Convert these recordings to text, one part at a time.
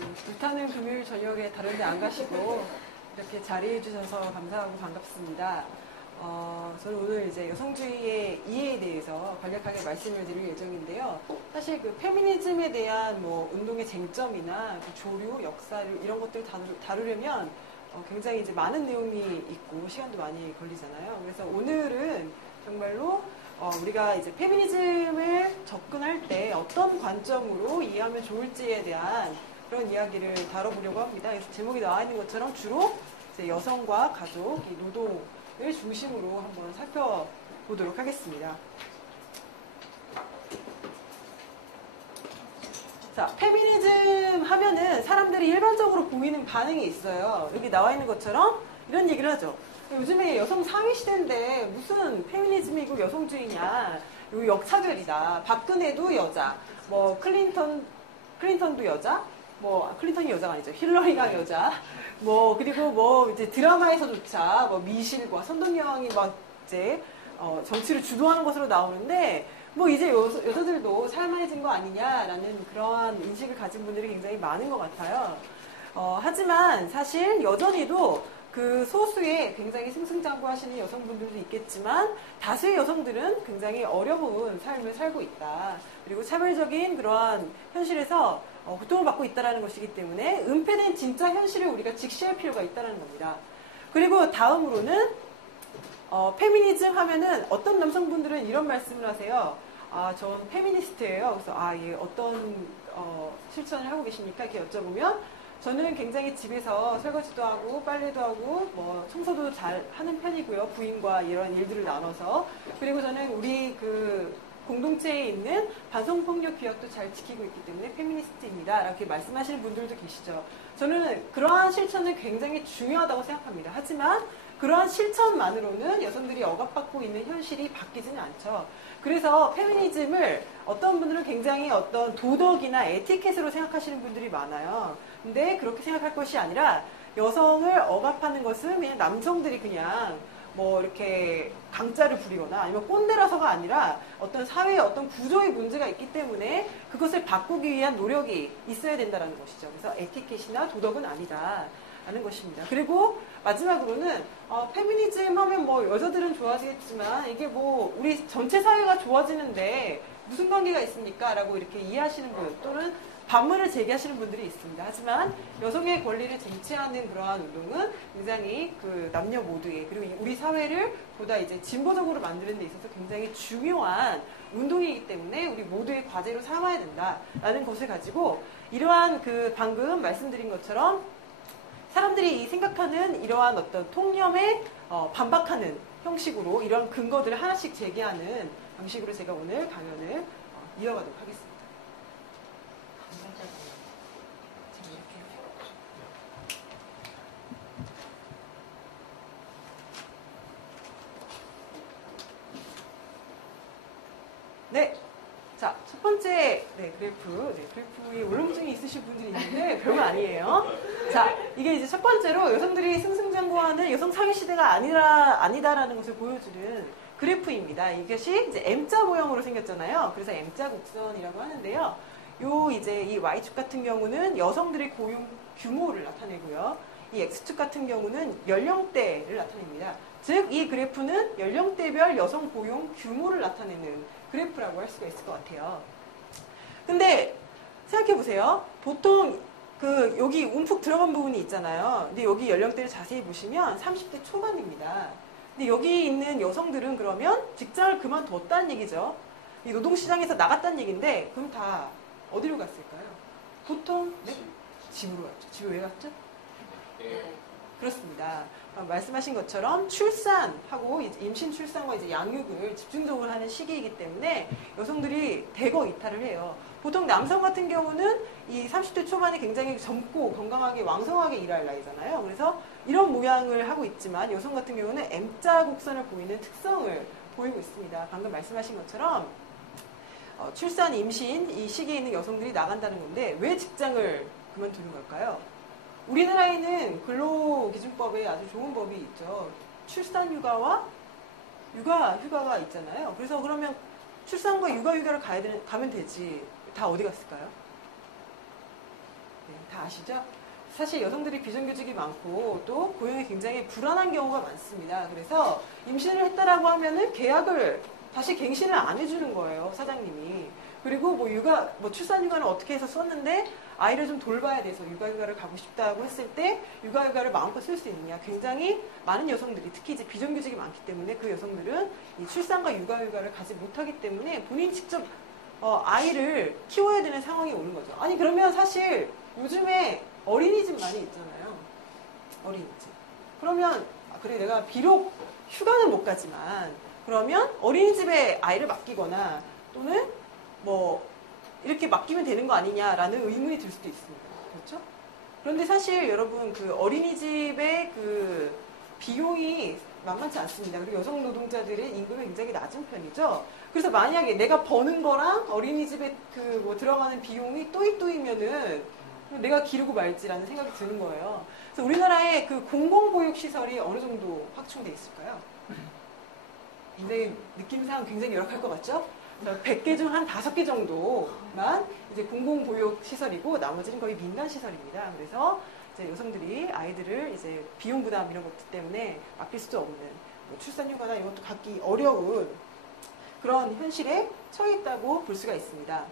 불타는 금요일 저녁에 다른 데 안 가시고 이렇게 자리해 주셔서 감사하고 반갑습니다. 저는 오늘 이제 여성주의의 이해에 대해서 간략하게 말씀을 드릴 예정인데요. 사실 그 페미니즘에 대한 뭐 운동의 쟁점이나 그 조류, 역사를 이런 것들을 다루려면 굉장히 이제 많은 내용이 있고 시간도 많이 걸리잖아요. 그래서 오늘은 정말로 우리가 이제 페미니즘을 접근할 때 어떤 관점으로 이해하면 좋을지에 대한 그런 이야기를 다뤄보려고 합니다. 그래서 제목이 나와 있는 것처럼 주로 이제 여성과 가족, 이 노동을 중심으로 한번 살펴보도록 하겠습니다. 자, 페미니즘 하면은 사람들이 일반적으로 보이는 반응이 있어요. 여기 나와 있는 것처럼 이런 얘기를 하죠. 요즘에 여성 상위 시대인데 무슨 페미니즘이고 여성주의냐. 이거 역차별이다. 박근혜도 여자, 뭐 클린턴도 여자, 뭐 클린턴이 여자가 아니죠. 힐러리가 여자. 뭐 그리고 뭐 이제 드라마에서조차 뭐 미실과 선동여왕이 막 이제 정치를 주도하는 것으로 나오는데 뭐 이제 여자들도 살만해진 거 아니냐라는 그러한 인식을 가진 분들이 굉장히 많은 것 같아요. 하지만 사실 여전히도 그 소수의 굉장히 승승장구하시는 여성분들도 있겠지만 다수의 여성들은 굉장히 어려운 삶을 살고 있다. 그리고 차별적인 그러한 현실에서 고통을 받고 있다는 것이기 때문에 은폐된 진짜 현실을 우리가 직시할 필요가 있다는 겁니다. 그리고 다음으로는 페미니즘 하면은 어떤 남성분들은 이런 말씀을 하세요. 전 페미니스트예요. 그래서 예, 어떤 실천을 하고 계십니까? 이렇게 여쭤보면 저는 굉장히 집에서 설거지도 하고 빨래도 하고 뭐 청소도 잘 하는 편이고요. 부인과 이런 일들을 나눠서. 그리고 저는 우리 그 공동체에 있는 반성폭력 규약도 잘 지키고 있기 때문에 페미니스트입니다. 이렇게 말씀하시는 분들도 계시죠. 저는 그러한 실천은 굉장히 중요하다고 생각합니다. 하지만 그러한 실천만으로는 여성들이 억압받고 있는 현실이 바뀌지는 않죠. 그래서 페미니즘을 어떤 분들은 굉장히 어떤 도덕이나 에티켓으로 생각하시는 분들이 많아요. 근데 그렇게 생각할 것이 아니라 여성을 억압하는 것은 그냥 남성들이 그냥 뭐 이렇게 강짜를 부리거나 아니면 꼰대라서가 아니라 어떤 사회의 어떤 구조의 문제가 있기 때문에 그것을 바꾸기 위한 노력이 있어야 된다는 것이죠. 그래서 에티켓이나 도덕은 아니다. 라는 것입니다. 그리고 마지막으로는 페미니즘 하면 뭐 여자들은 좋아지겠지만 이게 뭐 우리 전체 사회가 좋아지는데 무슨 관계가 있습니까? 라고 이렇게 이해하시는 분 또는 반문을 제기하시는 분들이 있습니다. 하지만 여성의 권리를 쟁취하는 그러한 운동은 굉장히 그 남녀 모두의 그리고 우리 사회를 보다 이제 진보적으로 만드는 데 있어서 굉장히 중요한 운동이기 때문에 우리 모두의 과제로 삼아야 된다라는 것을 가지고 이러한 그 방금 말씀드린 것처럼 사람들이 생각하는 이러한 어떤 통념에 반박하는 형식으로 이런 근거들을 하나씩 제기하는 방식으로 제가 오늘 강연을 이어가도록 하겠습니다. 네. 자, 첫 번째 그래프에 울렁증이 있으신 분들이 있는데 별거 아니에요. 자, 이게 이제 첫 번째로 여성들이 승승장구하는 여성 상위 시대가 아니다라는 것을 보여주는 그래프입니다. 이것이 이제 M자 모형으로 생겼잖아요. 그래서 M자 곡선이라고 하는데요. 이제 이 Y축 같은 경우는 여성들의 고용 규모를 나타내고요. 이 X축 같은 경우는 연령대를 나타냅니다. 즉, 이 그래프는 연령대별 여성 고용 규모를 나타내는 그래프라고 할 수가 있을 것 같아요. 근데 생각해보세요. 보통 여기 움푹 들어간 부분이 있잖아요. 근데 여기 연령대를 자세히 보시면 30대 초반입니다. 근데 여기 있는 여성들은 그러면 직장을 그만뒀다는 얘기죠. 이 노동시장에서 나갔다는 얘기인데 그럼 다 어디로 갔을까요? 보통 집으로 갔죠. 집에 왜 갔죠? 그렇습니다. 말씀하신 것처럼 출산하고 임신 출산과 이제 양육을 집중적으로 하는 시기이기 때문에 여성들이 대거 이탈을 해요. 보통 남성 같은 경우는 이 30대 초반에 굉장히 젊고 건강하게 왕성하게 일할 나이잖아요. 그래서 이런 모양을 하고 있지만 여성 같은 경우는 M자 곡선을 보이는 특성을 보이고 있습니다. 방금 말씀하신 것처럼 출산, 임신 이 시기에 있는 여성들이 나간다는 건데 왜 직장을 그만두는 걸까요? 우리나라에는 근로기준법에 아주 좋은 법이 있죠. 출산휴가와 육아휴가가 있잖아요. 그래서 그러면 출산과 육아휴가를 가면 되지. 다 어디 갔을까요? 네, 다 아시죠? 사실 여성들이 비정규직이 많고 또 고용이 굉장히 불안한 경우가 많습니다. 그래서 임신을 했다라고 하면은 계약을 다시 갱신을 안 해주는 거예요, 사장님이. 그리고 뭐 출산휴가는 어떻게 해서 썼는데 아이를 좀 돌봐야 돼서 육아휴가를 가고 싶다고 했을 때 육아휴가를 마음껏 쓸 수 있느냐. 굉장히 많은 여성들이 특히 이제 비정규직이 많기 때문에 그 여성들은 이 출산과 육아휴가를 가지 못하기 때문에 본인이 직접 아이를 키워야 되는 상황이 오는 거죠. 아니 그러면 사실 요즘에 어린이집 많이 있잖아요. 어린이집. 그러면 그래 내가 비록 휴가는 못 가지만 그러면 어린이집에 아이를 맡기거나 또는 뭐 이렇게 맡기면 되는 거 아니냐라는 의문이 들 수도 있습니다. 그렇죠? 그런데 사실 여러분 그 어린이집의 그 비용이 만만치 않습니다. 그리고 여성 노동자들의 임금이 굉장히 낮은 편이죠. 그래서 만약에 내가 버는 거랑 어린이집에 그 뭐 들어가는 비용이 또이또이면은 내가 기르고 말지라는 생각이 드는 거예요. 그래서 우리나라의 그 공공보육시설이 어느 정도 확충돼 있을까요? 굉장히 느낌상 굉장히 열악할 것 같죠? 100개 중 한 5개 정도만 이제 공공보육시설이고 나머지는 거의 민간시설입니다. 그래서 이제 여성들이 아이들을 이제 비용 부담 이런 것들 때문에 맡길 수도 없는 뭐 출산휴가나 이런 것도 갖기 어려운 그런 현실에 처해 있다고 볼 수가 있습니다.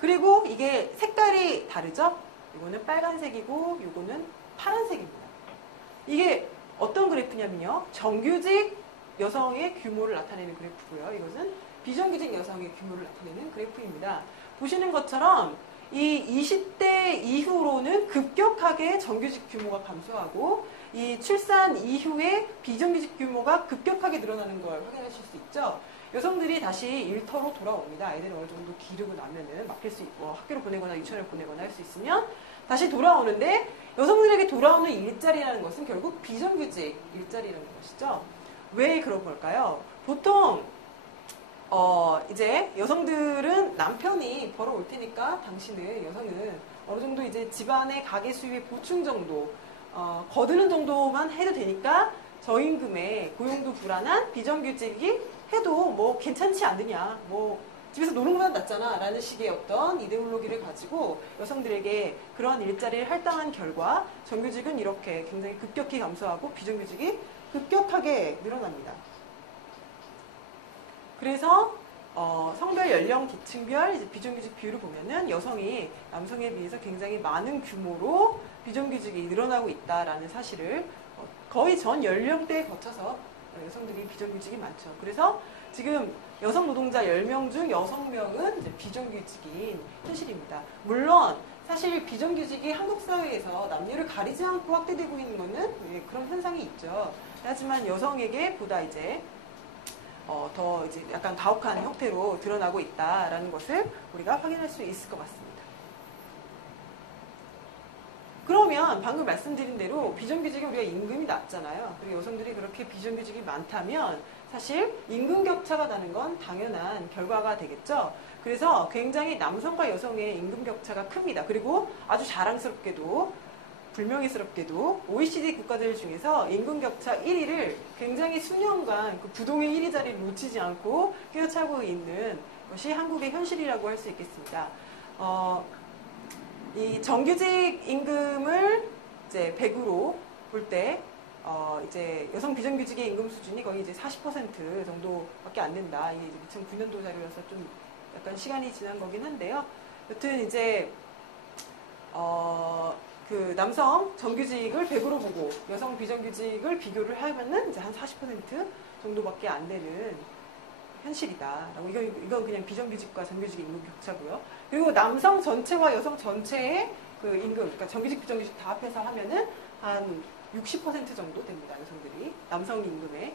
그리고 이게 색깔이 다르죠? 이거는 빨간색이고 이거는 파란색입니다. 이게 어떤 그래프냐면요. 정규직 여성의 규모를 나타내는 그래프고요. 이것은 비정규직 여성의 규모를 나타내는 그래프입니다. 보시는 것처럼 이 20대 이후로는 급격하게 정규직 규모가 감소하고 이 출산 이후에 비정규직 규모가 급격하게 늘어나는 걸 확인하실 수 있죠. 여성들이 다시 일터로 돌아옵니다. 아이들을 어느 정도 기르고 나면은 맡길 수 있고 학교를 보내거나 유치원을 보내거나 할 수 있으면 다시 돌아오는데 여성들에게 돌아오는 일자리라는 것은 결국 비정규직 일자리라는 것이죠. 왜 그런 걸까요? 보통 이제 여성들은 남편이 벌어올 테니까 당신은 여성은 어느 정도 이제 집안의 가계 수입의 보충 정도 거두는 정도만 해도 되니까 저임금에 고용도 불안한 비정규직이 해도 뭐 괜찮지 않느냐 뭐 집에서 노는 것보다 낫잖아 라는 식의 어떤 이데올로기를 가지고 여성들에게 그러한 일자리를 할당한 결과 정규직은 이렇게 굉장히 급격히 감소하고 비정규직이 급격하게 늘어납니다. 그래서 성별, 연령, 계층별 이제 비정규직 비율을 보면은 여성이 남성에 비해서 굉장히 많은 규모로 비정규직이 늘어나고 있다라는 사실을 거의 전 연령대에 거쳐서 여성들이 비정규직이 많죠. 그래서 지금 여성 노동자 10명 중 6명은 이제 비정규직인 현실입니다. 물론 사실 비정규직이 한국 사회에서 남녀를 가리지 않고 확대되고 있는 거는 그런 현상이 있죠. 하지만 여성에게 보다 이제 더 이제 약간 가혹한 형태로 드러나고 있다라는 것을 우리가 확인할 수 있을 것 같습니다. 그러면 방금 말씀드린 대로 비정규직은 우리가 임금이 낮잖아요. 그리고 여성들이 그렇게 비정규직이 많다면 사실 임금 격차가 나는 건 당연한 결과가 되겠죠. 그래서 굉장히 남성과 여성의 임금 격차가 큽니다. 그리고 아주 자랑스럽게도 불명예스럽게도 OECD 국가들 중에서 임금 격차 1위를 굉장히 수년간 그 부동의 1위 자리를 놓치지 않고 꿰어차고 있는 것이 한국의 현실이라고 할 수 있겠습니다. 이 정규직 임금을 이제 100으로 볼 때, 이제 여성 비정규직의 임금 수준이 거의 이제 40% 정도밖에 안 된다. 이게 이제 2009년도 자료여서 좀 약간 시간이 지난 거긴 한데요. 여튼 이제, 그 남성 정규직을 100으로 보고 여성 비정규직을 비교를 하면은 이제 한 40% 정도밖에 안 되는 현실이다라고. 이건 그냥 비정규직과 정규직의 임금 격차고요. 그리고 남성 전체와 여성 전체의 그 임금, 그러니까 정규직, 비정규직 다 합해서 하면은 한 60% 정도 됩니다. 여성들이 남성 임금에.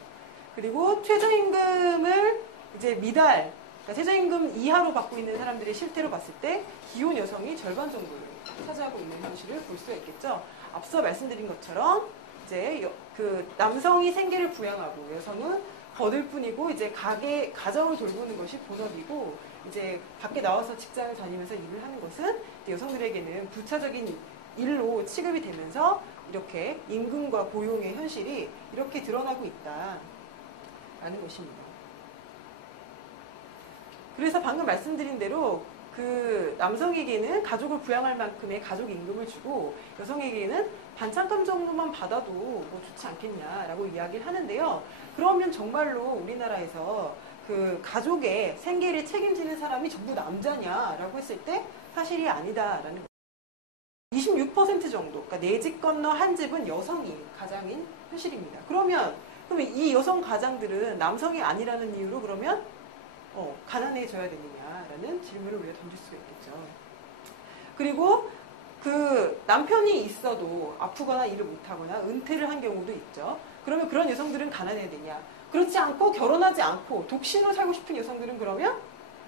그리고 최저임금을 이제 미달, 그러니까 최저임금 이하로 받고 있는 사람들의 실태로 봤을 때 기혼 여성이 절반 정도를 차지하고 있는 현실을 볼 수가 있겠죠. 앞서 말씀드린 것처럼 이제 그 남성이 생계를 부양하고 여성은 거들 뿐이고 이제 가정을 돌보는 것이 본업이고 이제 밖에 나와서 직장을 다니면서 일을 하는 것은 여성들에게는 부차적인 일로 취급이 되면서 이렇게 임금과 고용의 현실이 이렇게 드러나고 있다라는 것입니다. 그래서 방금 말씀드린 대로 그 남성에게는 가족을 부양할 만큼의 가족 임금을 주고 여성에게는 반찬감 정도만 받아도 뭐 좋지 않겠냐라고 이야기를 하는데요. 그러면 정말로 우리나라에서 그 가족의 생계를 책임지는 사람이 전부 남자냐라고 했을 때 사실이 아니다라는 거예요. 26% 정도, 그러니까 네 집 건너 한 집은 여성이 가장인 현실입니다. 그러면 이 여성 가장들은 남성이 아니라는 이유로 그러면 가난해져야 되느냐라는 질문을 우리가 던질 수가 있겠죠. 그리고 그 남편이 있어도 아프거나 일을 못하거나 은퇴를 한 경우도 있죠. 그러면 그런 여성들은 가난해야 되냐? 그렇지 않고 결혼하지 않고 독신으로 살고 싶은 여성들은 그러면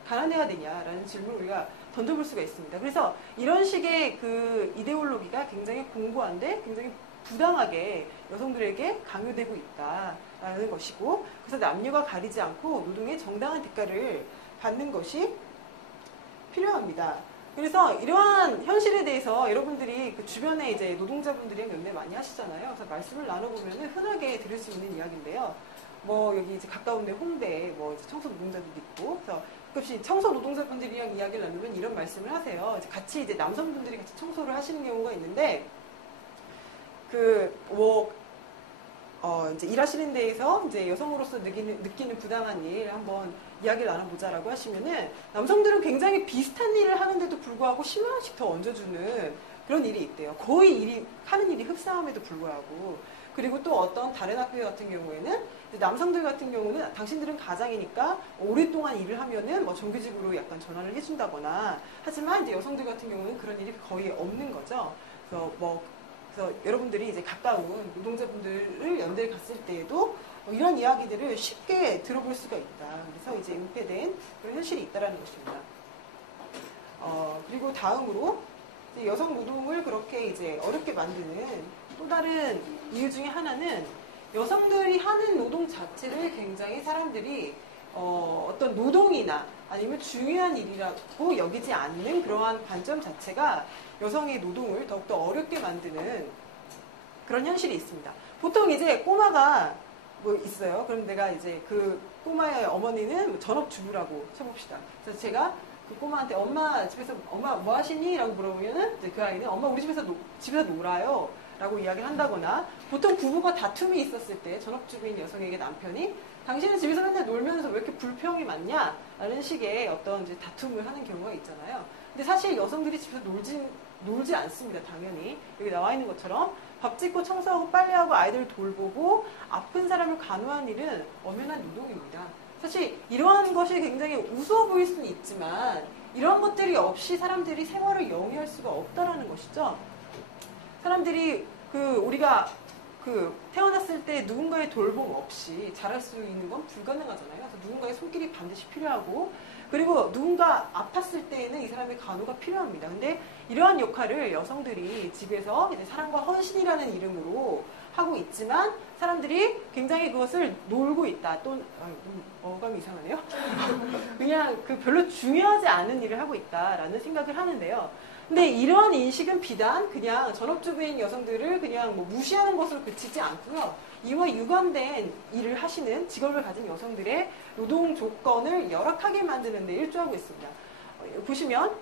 가난해야 되냐라는 질문을 우리가 던져볼 수가 있습니다. 그래서 이런 식의 그 이데올로기가 굉장히 공고한데 굉장히 부당하게 여성들에게 강요되고 있다라는 것이고, 그래서 남녀가 가리지 않고 노동의 정당한 대가를 받는 것이 필요합니다. 그래서 이러한 현실에 대해서 여러분들이 그 주변에 이제 노동자분들이랑 연대 많이 하시잖아요. 그래서 말씀을 나눠보면 흔하게 들을 수 있는 이야기인데요. 뭐 여기 이제 가까운데 홍대에 뭐 이제 청소 노동자들도 있고, 그래서 가끔씩 청소 노동자분들이랑 이야기를 나누면 이런 말씀을 하세요. 이제 같이 이제 남성분들이 같이 청소를 하시는 경우가 있는데, 이제 일하시는 데에서 이제 여성으로서 느끼는 부당한 일 한번 이야기를 나눠보자라고 하시면은 남성들은 굉장히 비슷한 일을 하는데도 불구하고 10만 원씩 더 얹어주는 그런 일이 있대요. 거의 하는 일이 흡사함에도 불구하고. 그리고 또 어떤 다른 학교 같은 경우에는 남성들 같은 경우는 당신들은 가장이니까 오랫동안 일을 하면은 뭐 정규직으로 약간 전환을 해준다거나, 하지만 이제 여성들 같은 경우는 그런 일이 거의 없는 거죠. 그래서 여러분들이 이제 가까운 노동자분들을 연대를 갔을 때에도 이런 이야기들을 쉽게 들어볼 수가 있다. 그래서 이제 은폐된 그런 현실이 있다라는 것입니다. 그리고 다음으로 이제 여성 노동을 그렇게 이제 어렵게 만드는 또 다른 이유 중에 하나는 여성들이 하는 노동 자체를 굉장히 사람들이 어떤 노동이나 아니면 중요한 일이라고 여기지 않는 그러한 관점 자체가 여성의 노동을 더욱더 어렵게 만드는 그런 현실이 있습니다. 보통 이제 꼬마가 뭐 있어요. 그럼 내가 이제 그 꼬마의 어머니는 전업주부라고 쳐봅시다. 그래서 제가 그 꼬마한테 엄마 뭐 하시니? 라고 물어보면은 이제 그 아이는 엄마 우리 집에서 놀아요. 라고 이야기를 한다거나, 보통 부부가 다툼이 있었을 때 전업주부인 여성에게 남편이 당신은 집에서 맨날 놀면서 왜 이렇게 불평이 많냐? 라는 식의 어떤 이제 다툼을 하는 경우가 있잖아요. 근데 사실 여성들이 집에서 놀지 않습니다. 당연히. 여기 나와 있는 것처럼 밥 짓고 청소하고 빨래하고 아이들 돌보고 아픈 사람을 간호하는 일은 엄연한 노동입니다. 사실 이러한 것이 굉장히 우스워 보일 수는 있지만 이런 것들이 없이 사람들이 생활을 영위할 수가 없다라는 것이죠. 사람들이 우리가 태어났을 때 누군가의 돌봄 없이 자랄 수 있는 건 불가능하잖아요. 그래서 누군가의 손길이 반드시 필요하고, 그리고 누군가 아팠을 때에는 이 사람의 간호가 필요합니다. 근데 이러한 역할을 여성들이 집에서 이제 사랑과 헌신이라는 이름으로 하고 있지만 사람들이 굉장히 그것을 놀고 있다. 또 어감이 이상하네요. 그냥 별로 중요하지 않은 일을 하고 있다라는 생각을 하는데요. 근데 이러한 인식은 비단 그냥 전업주부인 여성들을 그냥 뭐 무시하는 것으로 그치지 않고요. 이와 유관된 일을 하시는 직업을 가진 여성들의 노동 조건을 열악하게 만드는 데 일조하고 있습니다. 보시면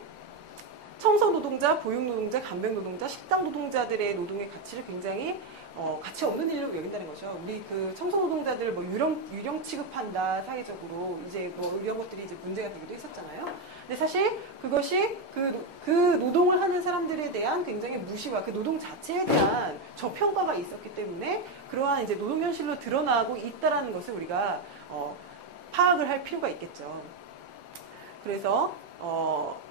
청소 노동자, 보육 노동자, 간병 노동자, 식당 노동자들의 노동의 가치를 굉장히 가치 없는 일로 여긴다는 거죠. 우리 그 청소 노동자들 뭐 유령 취급한다 사회적으로 이제 뭐 이런 것들이 이제 문제가 되기도 했었잖아요. 근데 사실 그것이 그 노동을 하는 사람들에 대한 굉장히 무시와 그 노동 자체에 대한 저평가가 있었기 때문에 그러한 이제 노동 현실로 드러나고 있다라는 것을 우리가 파악을 할 필요가 있겠죠. 그래서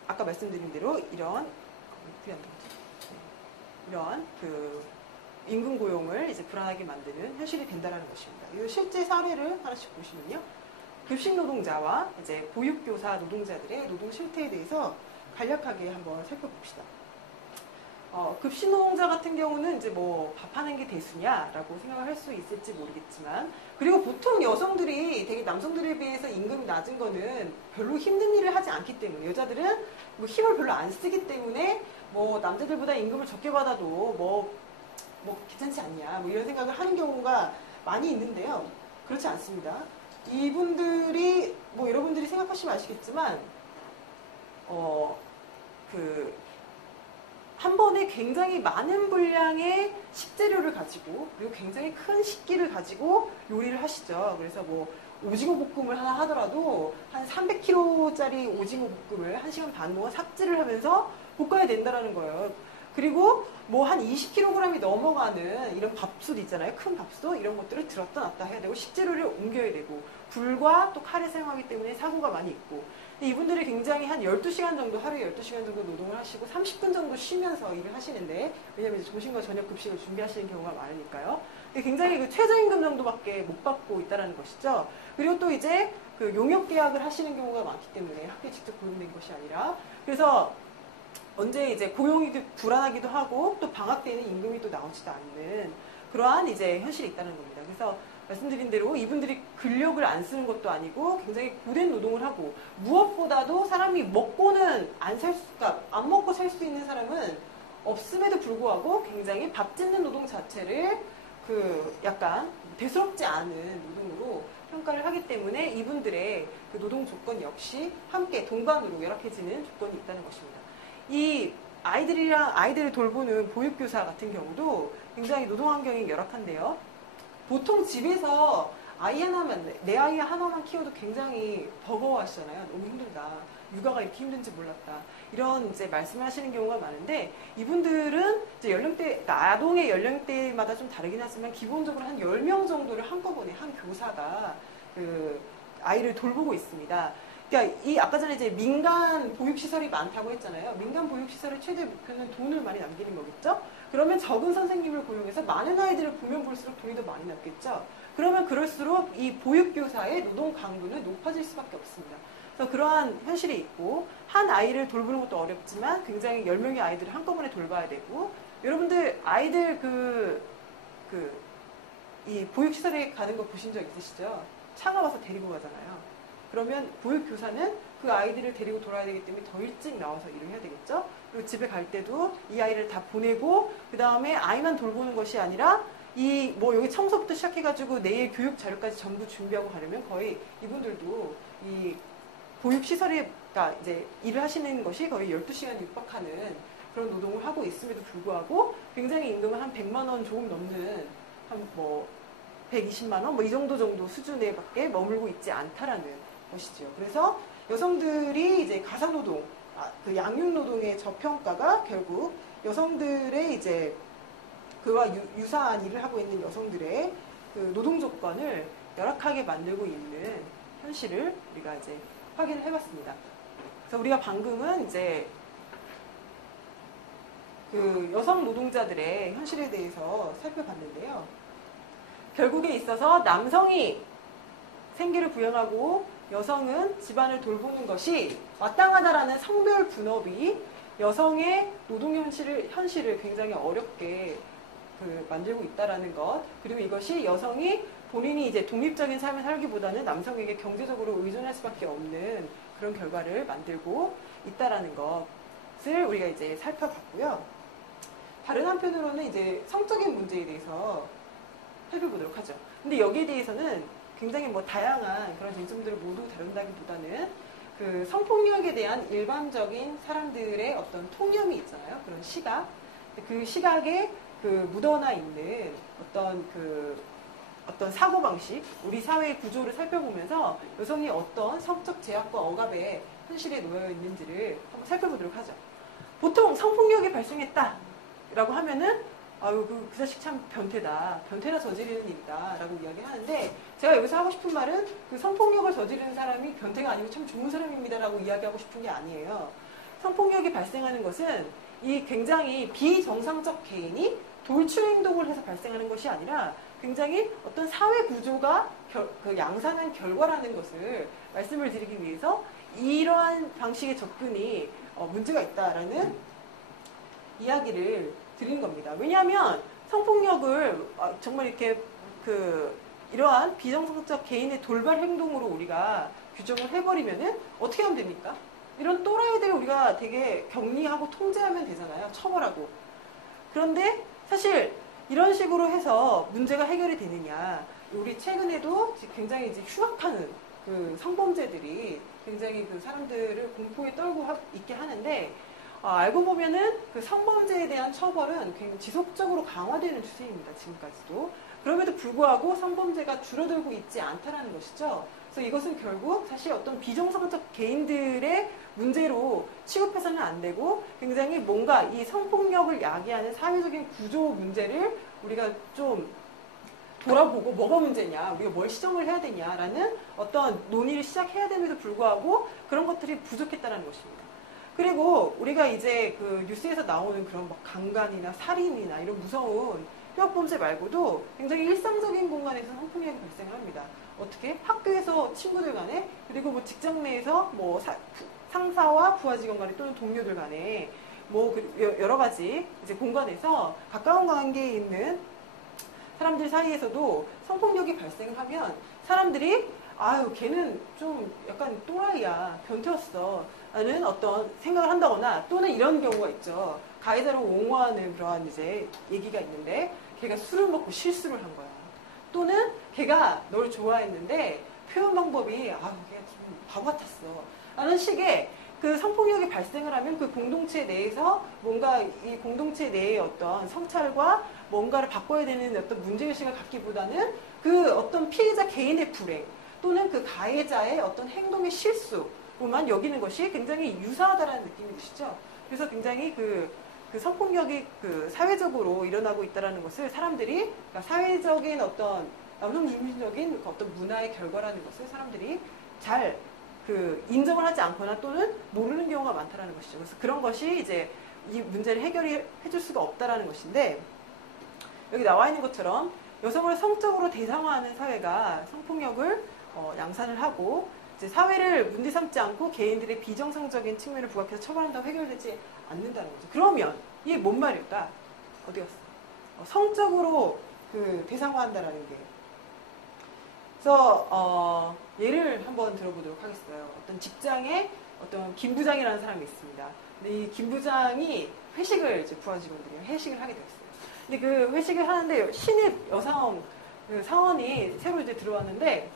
아까 말씀드린 대로 이런 임금 고용을 이제 불안하게 만드는 현실이 된다는 것입니다. 이 실제 사례를 하나씩 보시면요. 급식 노동자와 이제 보육교사 노동자들의 노동 실태에 대해서 간략하게 한번 살펴봅시다. 급식 노동자 같은 경우는 이제 뭐 밥하는 게 대수냐라고 생각을 할 수 있을지 모르겠지만, 그리고 보통 여성들이 되게 남성들에 비해서 임금이 낮은 거는 별로 힘든 일을 하지 않기 때문에, 여자들은 뭐 힘을 별로 안 쓰기 때문에 뭐 남자들보다 임금을 적게 받아도 뭐 괜찮지 않냐 뭐 이런 생각을 하는 경우가 많이 있는데요. 그렇지 않습니다. 이분들이 뭐 여러분들이 생각하시면 아시겠지만 한 번에 굉장히 많은 분량의 식재료를 가지고 그리고 굉장히 큰 식기를 가지고 요리를 하시죠. 그래서 뭐 오징어 볶음을 하나 하더라도 한 300kg짜리 오징어 볶음을 1시간 반 동안 삭제를 하면서 볶아야 된다라는 거예요. 그리고 뭐 한 20kg이 넘어가는 이런 밥솥 있잖아요. 큰 밥솥 이런 것들을 들었다 놨다 해야 되고 식재료를 옮겨야 되고 불과 또 칼을 사용하기 때문에 사고가 많이 있고 이분들이 굉장히 한 12시간 정도 하루에 12시간 정도 노동을 하시고 30분 정도 쉬면서 일을 하시는데 왜냐하면 이제 점심과 저녁 급식을 준비하시는 경우가 많으니까요. 굉장히 그 최저임금 정도밖에 못 받고 있다는 것이죠. 그리고 또 이제 그 용역 계약을 하시는 경우가 많기 때문에 학교에 직접 고용된 것이 아니라 그래서 언제 이제 고용이 불안하기도 하고 또 방학 때는 임금이 또 나오지도 않는 그러한 이제 현실이 있다는 겁니다. 그래서 말씀드린 대로 이분들이 근력을 안 쓰는 것도 아니고 굉장히 고된 노동을 하고 무엇보다도 사람이 먹고는 안 먹고 살 수 있는 사람은 없음에도 불구하고 굉장히 밥 짓는 노동 자체를 약간 대수롭지 않은 노동으로 평가를 하기 때문에 이분들의 그 노동 조건 역시 함께 동반으로 열악해지는 조건이 있다는 것입니다. 이 아이들을 돌보는 보육교사 같은 경우도 굉장히 노동 환경이 열악한데요. 보통 집에서 내 아이 하나만 키워도 굉장히 버거워하시잖아요. 너무 힘들다. 육아가 이렇게 힘든지 몰랐다. 이런 이제 말씀을 하시는 경우가 많은데 이분들은 이제 아동의 연령대마다 좀 다르긴 하지만 기본적으로 한 10명 정도를 한꺼번에 한 교사가 그 아이를 돌보고 있습니다. 그러니까 아까 전에 이제 민간 보육시설이 많다고 했잖아요. 민간 보육시설의 최대 목표는 돈을 많이 남기는 거겠죠? 그러면 적은 선생님을 고용해서 많은 아이들을 보면 볼수록 돈이 더 많이 남겠죠? 그러면 그럴수록 이 보육교사의 노동 강도는 높아질 수밖에 없습니다. 그래서 그러한 현실이 있고 한 아이를 돌보는 것도 어렵지만 굉장히 10명의 아이들을 한꺼번에 돌봐야 되고 여러분들 아이들 이 보육시설에 가는 거 보신 적 있으시죠? 차가 와서 데리고 가잖아요. 그러면 보육교사는 그 아이들을 데리고 돌아야 되기 때문에 더 일찍 나와서 일을 해야 되겠죠. 그리고 집에 갈 때도 이 아이를 다 보내고 그 다음에 아이만 돌보는 것이 아니라 여기 청소부터 시작해가지고 내일 교육 자료까지 전부 준비하고 가려면 거의 이분들도 이 보육시설에 이제 일을 하시는 것이 거의 12시간 육박하는 그런 노동을 하고 있음에도 불구하고 굉장히 임금은 한 100만 원 조금 넘는 120만 원 이 정도 수준에밖에 머물고 있지 않다라는 것이죠. 그래서 여성들이 이제 가사노동, 그 양육노동의 저평가가 결국 여성들의 이제 그와 유사한 일을 하고 있는 여성들의 그 노동 조건을 열악하게 만들고 있는 현실을 우리가 이제 확인을 해봤습니다. 그래서 우리가 방금은 이제 그 여성 노동자들의 현실에 대해서 살펴봤는데요. 결국에 있어서 남성이 생계를 부양하고 여성은 집안을 돌보는 것이 마땅하다라는 성별 분업이 여성의 노동 현실을 굉장히 어렵게 만들고 있다라는 것, 그리고 이것이 여성이 본인이 이제 독립적인 삶을 살기보다는 남성에게 경제적으로 의존할 수밖에 없는 그런 결과를 만들고 있다라는 것을 우리가 이제 살펴봤고요. 다른 한편으로는 이제 성적인 문제에 대해서 살펴보도록 하죠. 근데 여기에 대해서는 굉장히 다양한 그런 쟁점들을 모두 다룬다기보다는 그 성폭력에 대한 일반적인 사람들의 어떤 통념이 있잖아요. 그런 시각. 그 시각에 묻어나 있는 어떤 사고방식, 우리 사회의 구조를 살펴보면서 여성이 어떤 성적 제약과 억압의 현실에 놓여 있는지를 한번 살펴보도록 하죠. 보통 성폭력이 발생했다라고 하면은 그 자식 참 변태다. 변태나 저지르는 일이다. 라고 이야기하는데 제가 여기서 하고 싶은 말은 그 성폭력을 저지르는 사람이 변태가 아니고 참 좋은 사람입니다. 라고 이야기하고 싶은 게 아니에요. 성폭력이 발생하는 것은 이 굉장히 비정상적 개인이 돌출 행동을 해서 발생하는 것이 아니라 굉장히 어떤 사회 구조가 양산한 결과라는 것을 말씀을 드리기 위해서 이러한 방식의 접근이 문제가 있다라는 이야기를 드린 겁니다. 왜냐하면 성폭력을 정말 이렇게 이러한 비정상적 개인의 돌발 행동으로 우리가 규정을 해버리면은 어떻게 하면 됩니까? 이런 또라이들을 우리가 되게 격리하고 통제하면 되잖아요. 처벌하고. 그런데 사실 이런 식으로 해서 문제가 해결이 되느냐. 우리 최근에도 굉장히 이제 흉악한 그 성범죄들이 굉장히 그 사람들을 공포에 떨고 있게 하는데, 알고 보면은 그 성범죄에 대한 처벌은 굉장히 지속적으로 강화되는 추세입니다. 지금까지도. 그럼에도 불구하고 성범죄가 줄어들고 있지 않다라는 것이죠. 그래서 이것은 결국 사실 어떤 비정상적 개인들의 문제로 취급해서는 안 되고, 굉장히 뭔가 이 성폭력을 야기하는 사회적인 구조 문제를 우리가 좀 돌아보고 뭐가 문제냐, 우리가 뭘 시정을 해야 되냐라는 어떤 논의를 시작해야 됨에도 불구하고 그런 것들이 부족했다는 것입니다. 그리고 우리가 이제 그 뉴스에서 나오는 그런 막 강간이나 살인이나 이런 무서운 협범죄 말고도 굉장히 일상적인 공간에서 성폭력이 발생을 합니다. 어떻게? 학교에서 친구들 간에, 그리고 뭐 직장 내에서 뭐 상사와 부하 직원 간에, 또는 동료들 간에 뭐 여러 가지 이제 공간에서 가까운 관계에 있는 사람들 사이에서도 성폭력이 발생을 하면 사람들이 아유 걔는 좀 약간 또라이야, 변태였어 라는 어떤 생각을 한다거나, 또는 이런 경우가 있죠. 가해자를 옹호하는 그러한 이제 얘기가 있는데, 걔가 술을 먹고 실수를 한 거야. 또는 걔가 널 좋아했는데 표현 방법이 아유 걔가 좀 바보 같았어 라는 식의 그 성폭력이 발생을 하면 그 공동체 내에서 뭔가 이 공동체 내의 어떤 성찰과 뭔가를 바꿔야 되는 어떤 문제의식을 갖기보다는 그 어떤 피해자 개인의 불행, 또는 그 가해자의 어떤 행동의 실수로만 여기는 것이 굉장히 유사하다는 느낌이 드시죠. 그래서 굉장히 그 성폭력이 그 사회적으로 일어나고 있다는 것을 사람들이, 그러니까 사회적인 어떤 남성 중심적인 어떤 문화의 결과라는 것을 사람들이 잘 그 인정을 하지 않거나 또는 모르는 경우가 많다라는 것이죠. 그래서 그런 것이 이제 이 문제를 해결해 줄 수가 없다라는 것인데, 여기 나와 있는 것처럼 여성을 성적으로 대상화하는 사회가 성폭력을 양산을 하고, 이제 사회를 문제 삼지 않고 개인들의 비정상적인 측면을 부각해서 처벌한다고 해결되지 않는다는 거죠. 그러면 이게 뭔 말일까? 어디 갔어? 성적으로 그 대상화한다라는 게. 그래서 예를 한번 들어보도록 하겠어요. 어떤 직장에 어떤 김 부장이라는 사람이 있습니다. 근데 이 김 부장이 회식을 이제 부하 직원들이랑 회식을 하게 되었어요. 근데 그 회식을 하는데 신입 여성 그 사원이 새로 이제 들어왔는데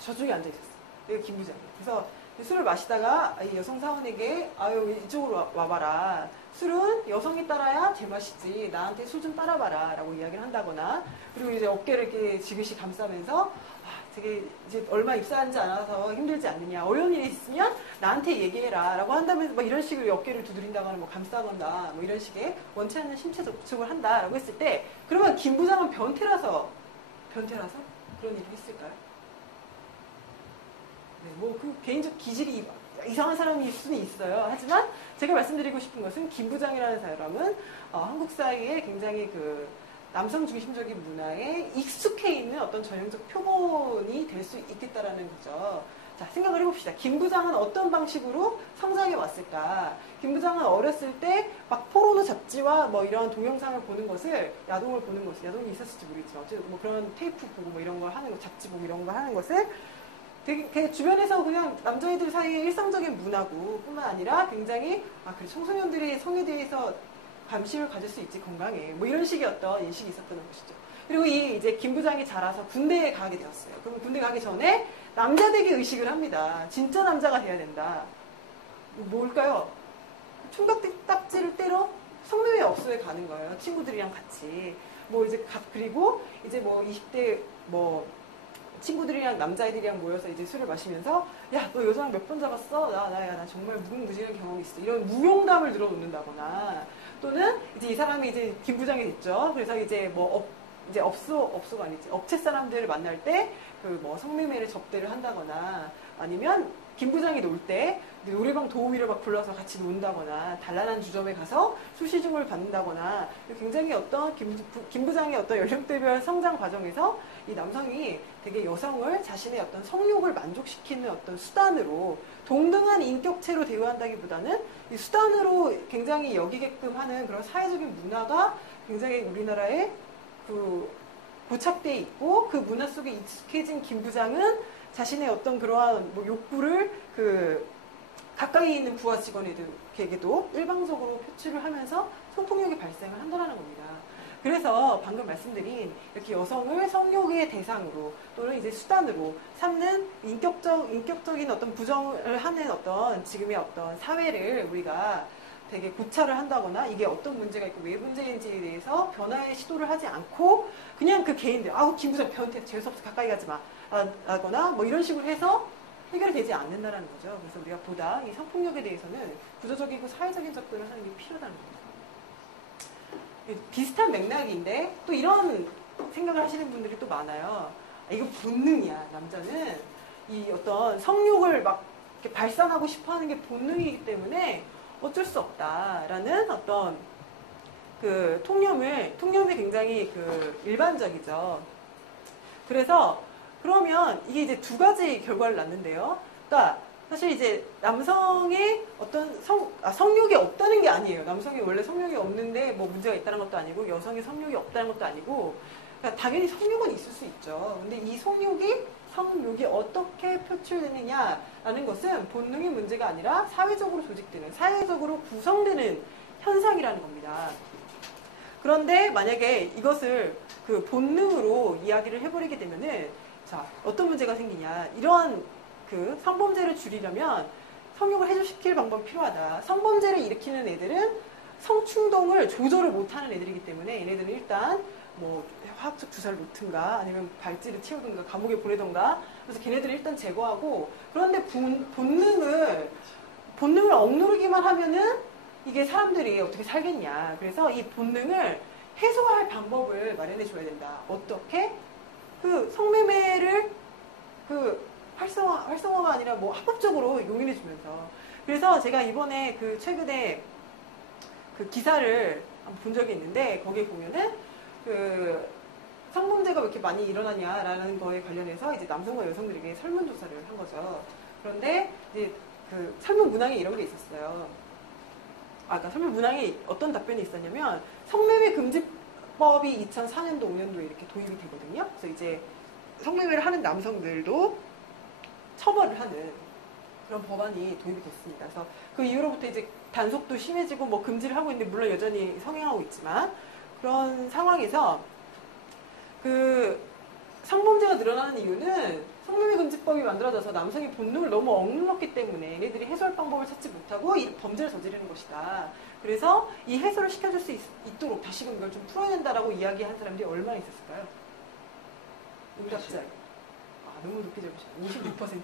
저쪽에 앉아 있었어요. 내가 김 부장이. 그래서 술을 마시다가 이 여성 사원에게 아유 이쪽으로 와봐라. 술은 여성이 따라야 제맛이지. 나한테 술 좀 따라봐라. 라고 이야기를 한다거나, 그리고 이제 어깨를 이렇게 지그시 감싸면서 되게 이제 얼마 입사하지 않아서 힘들지 않느냐. 어려운 일이 있으면 나한테 얘기해라. 라고 한다면서 막 이런 식으로 어깨를 두드린다거나 뭐 감싸거나 뭐 이런 식의 원치 않는 신체 접촉을 한다. 라고 했을 때, 그러면 김 부장은 변태라서 그런 일을 했을까요? 네, 뭐 그 개인적 기질이 이상한 사람일 수는 있어요. 하지만 제가 말씀드리고 싶은 것은 김 부장이라는 사람은 한국 사회에 굉장히 그 남성 중심적인 문화에 익숙해 있는 어떤 전형적 표본이 될 수 있겠다라는 거죠. 자, 생각을 해봅시다. 김 부장은 어떤 방식으로 성장해 왔을까? 김 부장은 어렸을 때 막 포르노 잡지와 뭐 이런 동영상을 보는 것을, 야동을 보는 것을, 야동이 있었을지 모르겠지만 어쨌든 뭐 그런 테이프 보고 뭐 이런 걸 하는 거, 잡지 보고 이런 걸 하는 것을 되게 주변에서 그냥 남자애들 사이의 일상적인 문화고, 뿐만 아니라 굉장히 그래 청소년들이 성에 대해서 관심을 가질 수 있지, 건강에 뭐 이런 식의 어떤 인식이 있었던 것이죠. 그리고 이제 김 부장이 자라서 군대에 가게 되었어요. 그럼 군대 가기 전에 남자 되게 의식을 합니다. 진짜 남자가 돼야 된다. 뭘까요? 총각딱지를 때려 성매매 업소에 가는 거예요. 친구들이랑 같이. 뭐 이제 그리고 이제 뭐 20대 뭐 친구들이랑 남자애들이랑 모여서 이제 술을 마시면서 야, 너 여자랑 몇 번 잡았어? 나 정말 무궁무진한 경험이 있어. 이런 무용담을 늘어놓는다거나, 또는 이제 이 사람이 이제 김 부장이 됐죠. 그래서 이제 뭐 이제 업소가 아니지, 업체 사람들을 만날 때 그 뭐 성매매를 접대를 한다거나, 아니면 김 부장이 놀 때 노래방 도우미를 막 불러서 같이 논다거나, 단란한 주점에 가서 수시중을 받는다거나, 굉장히 어떤 김 부장의 어떤 연령대별 성장 과정에서 이 남성이 되게 여성을 자신의 어떤 성욕을 만족시키는 어떤 수단으로, 동등한 인격체로 대우한다기보다는 이 수단으로 굉장히 여기게끔 하는 그런 사회적인 문화가 굉장히 우리나라에 고착되어 있고, 그 문화 속에 익숙해진 김 부장은 자신의 어떤 그러한 뭐 욕구를 가까이 있는 부하 직원에게도 일방적으로 표출을 하면서 성폭력이 발생을 한다는 겁니다. 그래서 방금 말씀드린 이렇게 여성을 성욕의 대상으로 또는 이제 수단으로 삼는 인격적인 어떤 부정을 하는 어떤 지금의 어떤 사회를 우리가 되게 고찰을 한다거나 이게 어떤 문제가 있고 왜 문제인지에 대해서 변화의 시도를 하지 않고 그냥 그 개인들 아우 김부장 변태 재수없어 가까이 가지 마 라거나 뭐 이런 식으로 해서 해결이 되지 않는다라는 거죠. 그래서 우리가 보다 이 성폭력에 대해서는 구조적이고 사회적인 접근을 하는 게 필요하다는 겁니다. 비슷한 맥락인데 또 이런 생각을 하시는 분들이 또 많아요. 이거 본능이야. 남자는 이 어떤 성욕을 막 이렇게 발산하고 싶어하는 게 본능이기 때문에 어쩔 수 없다라는 어떤 그 통념이 굉장히 그 일반적이죠. 그래서 그러면 이게 이제 두 가지 결과를 낳는데요. 그러니까 사실 이제 남성의 어떤 성욕이 없다는 게 아니에요. 남성이 원래 성욕이 없는데 뭐 문제가 있다는 것도 아니고 여성의 성욕이 없다는 것도 아니고 그러니까 당연히 성욕은 있을 수 있죠. 근데 이 성욕이 어떻게 표출되느냐라는 것은 본능의 문제가 아니라 사회적으로 조직되는, 사회적으로 구성되는 현상이라는 겁니다. 그런데 만약에 이것을 그 본능으로 이야기를 해버리게 되면은 자, 어떤 문제가 생기냐. 이러한 그 성범죄를 줄이려면 성욕을 해소시킬 방법이 필요하다. 성범죄를 일으키는 애들은 성충동을 조절을 못하는 애들이기 때문에 얘네들은 일단 뭐 화학적 주사를 놓든가 아니면 발찌를 틔우든가 감옥에 보내든가 그래서 걔네들을 일단 제거하고 그런데 본능을 억누르기만 하면은 이게 사람들이 어떻게 살겠냐. 그래서 이 본능을 해소할 방법을 마련해 줘야 된다. 어떻게? 그 성매매를 그 활성화가 아니라 뭐 합법적으로 용인해 주면서. 그래서 제가 이번에 그 최근에 그 기사를 한번 본 적이 있는데 거기에 보면은 그 성범죄가 왜 이렇게 많이 일어나냐라는 거에 관련해서 이제 남성과 여성들에게 설문조사를 한 거죠. 그런데 이제 그 설문 문항에 이런 게 있었어요. 그러니까 설문 문항에 어떤 답변이 있었냐면 성매매 금지법이 2004년도, 5년도에 이렇게 도입이 되거든요. 그래서 이제 성매매를 하는 남성들도 처벌을 하는 그런 법안이 도입이 됐습니다. 그래서 그 이후로부터 이제 단속도 심해지고 뭐 금지를 하고 있는데 물론 여전히 성행하고 있지만 그런 상황에서 그 성범죄가 늘어나는 이유는 성매매 금지법이 만들어져서 남성의 본능을 너무 억눌렀기 때문에 얘네들이 해소할 방법을 찾지 못하고 이 범죄를 저지르는 것이다. 그래서 이 해소를 시켜줄 수 있도록 다시금 이걸 좀 풀어야 된다라고 이야기한 사람들이 얼마나 있었을까요? 응답자. 너무 높게 잡으시네. 56%.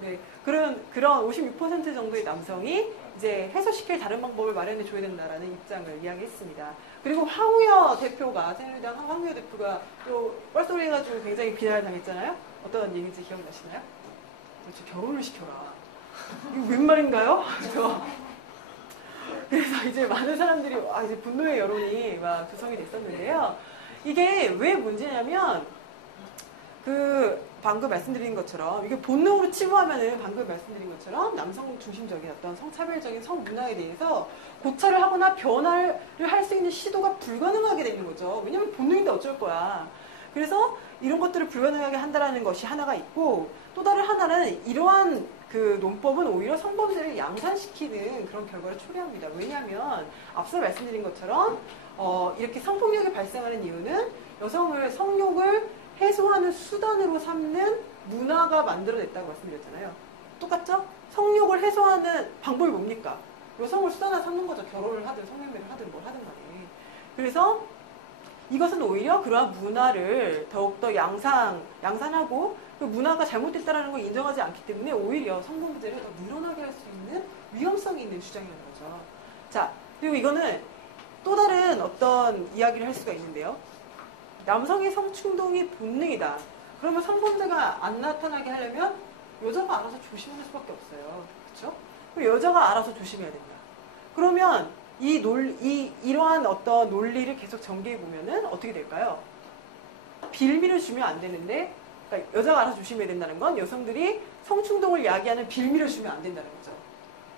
네, 그런 56% 정도의 남성이 이제 해소시킬 다른 방법을 마련해 줘야 된다라는 입장을 이야기했습니다. 그리고 황우여 대표가 새누리당 황우여 대표가 또 뻘소리 해가지고 굉장히 비난을 당했잖아요. 어떤 얘기인지 기억나시나요? 그렇죠, 결혼을 시켜라. 이거 웬 말인가요? 그래서 이제 많은 사람들이 이제 분노의 여론이 막 조성이 됐었는데요. 이게 왜 문제냐면 방금 말씀드린 것처럼 이게 본능으로 치부하면은 방금 말씀드린 것처럼 남성 중심적인 어떤 성차별적인 성문화에 대해서 고찰을 하거나 변화를 할 수 있는 시도가 불가능하게 되는 거죠. 왜냐면 본능인데 어쩔 거야. 그래서 이런 것들을 불가능하게 한다라는 것이 하나가 있고 또 다른 하나는 이러한 그 논법은 오히려 성범죄를 양산시키는 그런 결과를 초래합니다. 왜냐하면 앞서 말씀드린 것처럼 이렇게 성폭력이 발생하는 이유는 여성을 성욕을 해소하는 수단으로 삼는 문화가 만들어냈다고 말씀드렸잖아요. 똑같죠? 성욕을 해소하는 방법이 뭡니까? 여성을 수단으로 삼는 거죠. 결혼을 하든 성매매를 하든 뭘 하든 간에. 그래서 이것은 오히려 그러한 문화를 더욱더 양산하고 그 문화가 잘못됐다는 걸 인정하지 않기 때문에 오히려 성범죄를 더 늘어나게 할 수 있는 위험성이 있는 주장이라는 거죠. 자, 그리고 이거는 또 다른 어떤 이야기를 할 수가 있는데요. 남성의 성충동이 본능이다. 그러면 성범죄가 안 나타나게 하려면 여자가 알아서 조심할 수밖에 없어요. 그렇죠? 그럼 여자가 알아서 조심해야 된다. 그러면 이러한 어떤 논리를 계속 전개해 보면은 어떻게 될까요? 빌미를 주면 안 되는데, 그러니까 여자가 알아서 조심해야 된다는 건 여성들이 성충동을 야기하는 빌미를 주면 안 된다는 거죠.